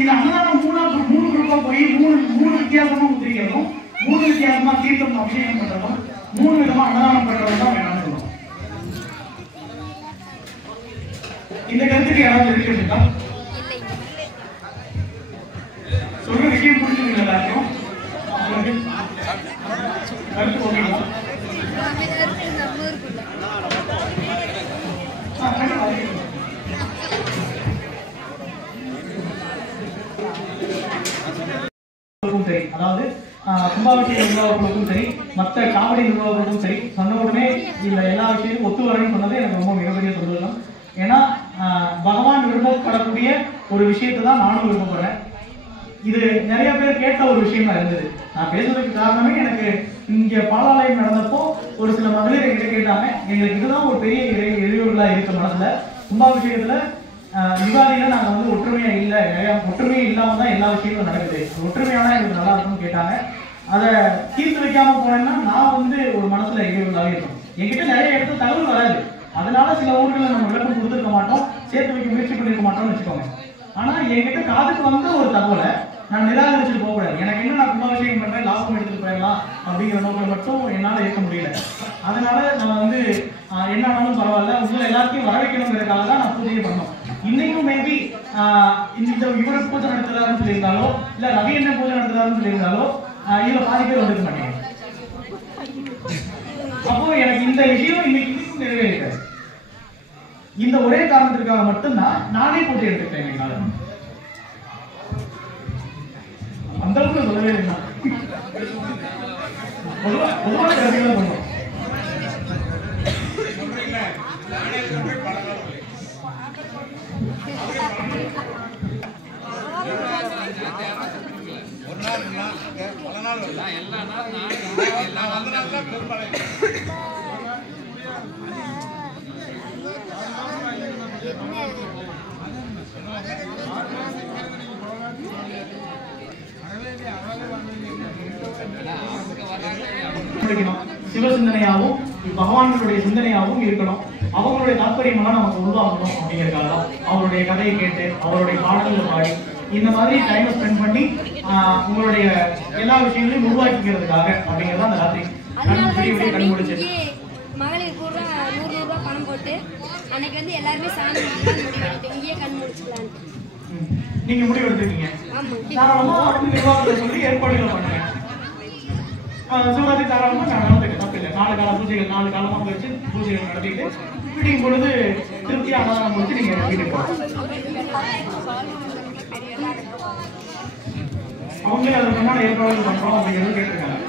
இந்த அன்னதானம் 3 குரூப்பா போய் 3 வித்தியாசமா உத்திரிக்கிறதும் 3 வித்தியாசமா தீர்த்தம் அபிஷேகம் பண்றதும் 3 விதமா அன்னதானம் பண்றதும் தான் வேணாம்னு சொல்லுவோம். இந்த கருத்துக்கு யாராவது இருக்கா? சொல்ற விஷயம் புரிஞ்சுங்க எல்லாருக்கும்? கருத்து ஓகேங்களா? சரி, அதாவது கும்பாபிஷேக நிர்வாகங்களுக்கும் சரி, மற்ற காவடி நிர்வாகங்களுக்கும் சரி, சொன்ன உடனே இந்த எல்லா விஷயத்தையும் ஒத்து வரேன்னு சொன்னது எனக்கு ரொம்ப மிகப்பெரிய சந்தோஷம். ஏன்னா பகவான் விரும்பப்படக்கூடிய ஒரு விஷயத்தை தான் நானும் விரும்பப்படுறேன். இது நிறைய பேர் கேட்ட ஒரு விஷயமா இருந்தது. நான் பேசுறதுக்கு காரணமே, எனக்கு இங்க பாலாலயம் நடந்தப்போ ஒரு சில மகளிர் என்கிட்ட கேட்டாங்க, எங்களுக்கு இதுதான் ஒரு பெரிய இடையூறுகளா இருக்கு மனசுல. கும்பாபிஷேகத்துல யுகாதியில நாங்க ஒற்றுமையா இல்லை, ஒற்றுமையே இல்லாம தான் எல்லா விஷயங்களும் நடக்குது. ஒற்றுமையானா எனக்கு நல்லா இருக்கும்னு கேட்டாங்க. அதை தீர்த்து வைக்காம போனேன்னா நான் ஒரு மனசுல இடையூறுகளாக இருக்கும். என்கிட்ட நிறைய இடத்துல தகவல் வராது. அதனால சில ஊர்களை நம்ம விளக்கம் கொடுத்துருக்க மாட்டோம், சேர்த்து வைக்க முயற்சி பண்ணிருக்க மாட்டோம்னு வச்சுக்கோங்க. ஆனா என்கிட்ட காதுக்கு ஒரு தகவலை நான் நிராகரிச்சுட்டு போகக்கூடாது. எனக்கு என்ன, நான் கும்பாபிஷேகம் பண்றேன், லாபம் எடுத்துட்டு போயிடலாம் அப்படிங்கிற நோக்கில் மட்டும் என்னால ஏற்க முடியல. அதனால நான் என்ன ஆனாலும் பரவாயில்ல, உங்களை எல்லாத்தையும் வர வைக்கணுங்கிறதுக்காக தான் நான் பூஜையை பண்ணோம். இன்னைக்கும் மேபி இந்த இவரை பூஜை நடத்துறாருன்னு சொல்லியிருந்தாலோ, இல்ல ரவி என்ன பூஜை நடத்துறாருன்னு சொல்லியிருந்தாலோ இதுல பாதி பேர் வந்துருக்க மாட்டேங்க. அப்போ எனக்கு இந்த விஷயம் இன்னைக்கும் நிறைவேறாது. இந்த ஒரே காரணத்திற்காக மட்டும்தான் நானே பூஜை எடுத்துக்கிட்டேன். என்னால அந்த அளவுக்கு சொல்லவே இல்லை. பொதுவான கருத்துக்களை பண்ணுவோம். சிவசிந்தனையாகவும் பகவான்களுடைய சிந்தனையாகவும் இருக்கணும். அவங்களுடைய தாற்பயம் எல்லாம் நமக்கு உருவாகணும் அப்படிங்கிறதுக்காக தான் அவருடைய கதையை கேட்டு அவருடைய பாடல்களை பாடி இந்த மாதிரி டைம் ஸ்பெண்ட் பண்ணி உங்களுடைய எல்லா விஷயங்களையும் உருவாக்கிக்கிறதுக்காக அப்படிங்கிறத அந்த ராத்திரி கண் முடிச்சு மகளிர் பூரா 100 ரூபாய் பணம் போட்டு அன்னைக்கு எல்லாருமே சாமி இங்கேயே கண் முடிச்சுக்கலாம். நீங்க முடிவு எடுத்துருக்கீங்க. தாராளமா நிர்வாகத்தை சொல்லி ஏற்பாடுகளை பண்ணுங்க. சிவராத்திரி தாராளமா நடந்துக்க தப்பு இல்லை. 4 கால பூஜைகள் 4 காலமாக வச்சு பூஜைகள் நடத்திட்டு விடியும் பொழுது திருப்தியா அன்னதானம் முடிச்சு நீங்க வீட்டுக்கு அவங்களே அதுக்கு முன்னாடி ஏற்பாடுகள் பண்றோம் அப்படிங்கிறது கேட்டிருக்காங்க.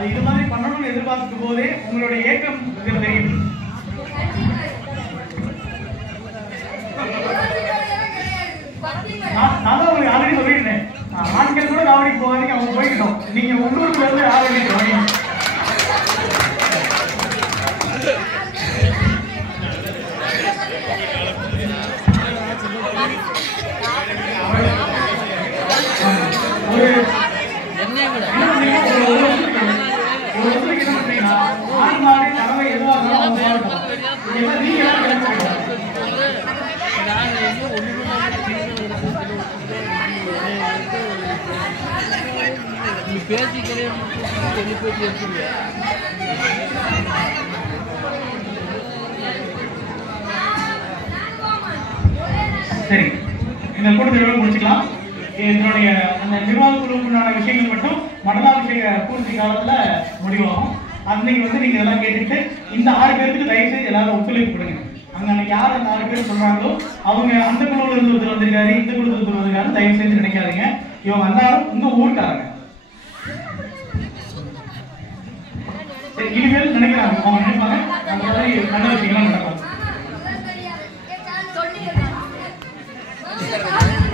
அது இது மாதிரி பண்ணணும்னு எதிர்பார்க்கும் போதே உங்களுடைய ஏக்கம் இதுல தெரியுது. நான் தான் உங்களுக்கு ஆல்ரெடி சொல்லியிருந்தேன், ஆண்கள் கூட காவடிக்கு போகாதீங்க, அவங்க போய்கிட்டோம். நீங்க உள்ளூர்ல இருந்து ஆரம்பிக்கிறோம். சரி, இந்த கூட்டத்தை முடிச்சுக்கலாம். என்னுடைய அந்த நிர்வாக குழுவுக்குண்டான விஷயங்கள் மட்டும் மண்டலாபிஷேக பூர்த்தி காலத்துல முடிவாகும். அன்னைக்கு வந்து நீங்க இதெல்லாம் கேட்டுட்டு இந்த 6 பேருக்கு தயவு செய்து எல்லாரும் ஒத்துழைப்பு கொடுங்க. அன்னைக்கு யார் அந்த 6 பேர் சொல்றாங்களோ அவங்க அந்த குழுவுல இருந்து ஒருத்தர் வந்திருக்காரு, இந்த குழுல இருந்து வந்திருக்காரு, தயவு செய்து நினைக்காதீங்க. இவங்க எல்லாரும் உங்க ஊருக்காரங்க. இனிமேல் நினைக்கிறாங்க, அவங்க நினைப்பாங்க அந்த மாதிரி நல்ல விஷயங்கள்லாம் நடக்கும்.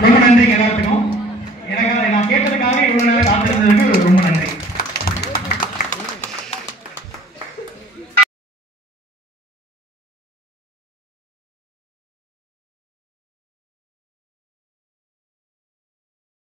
ரொம்ப நன்றிங்க எல்லாத்துக்கும். எனக்கு நான் கேட்டதுக்காக இவ்வளவு நேரம் காத்திருந்ததுக்கு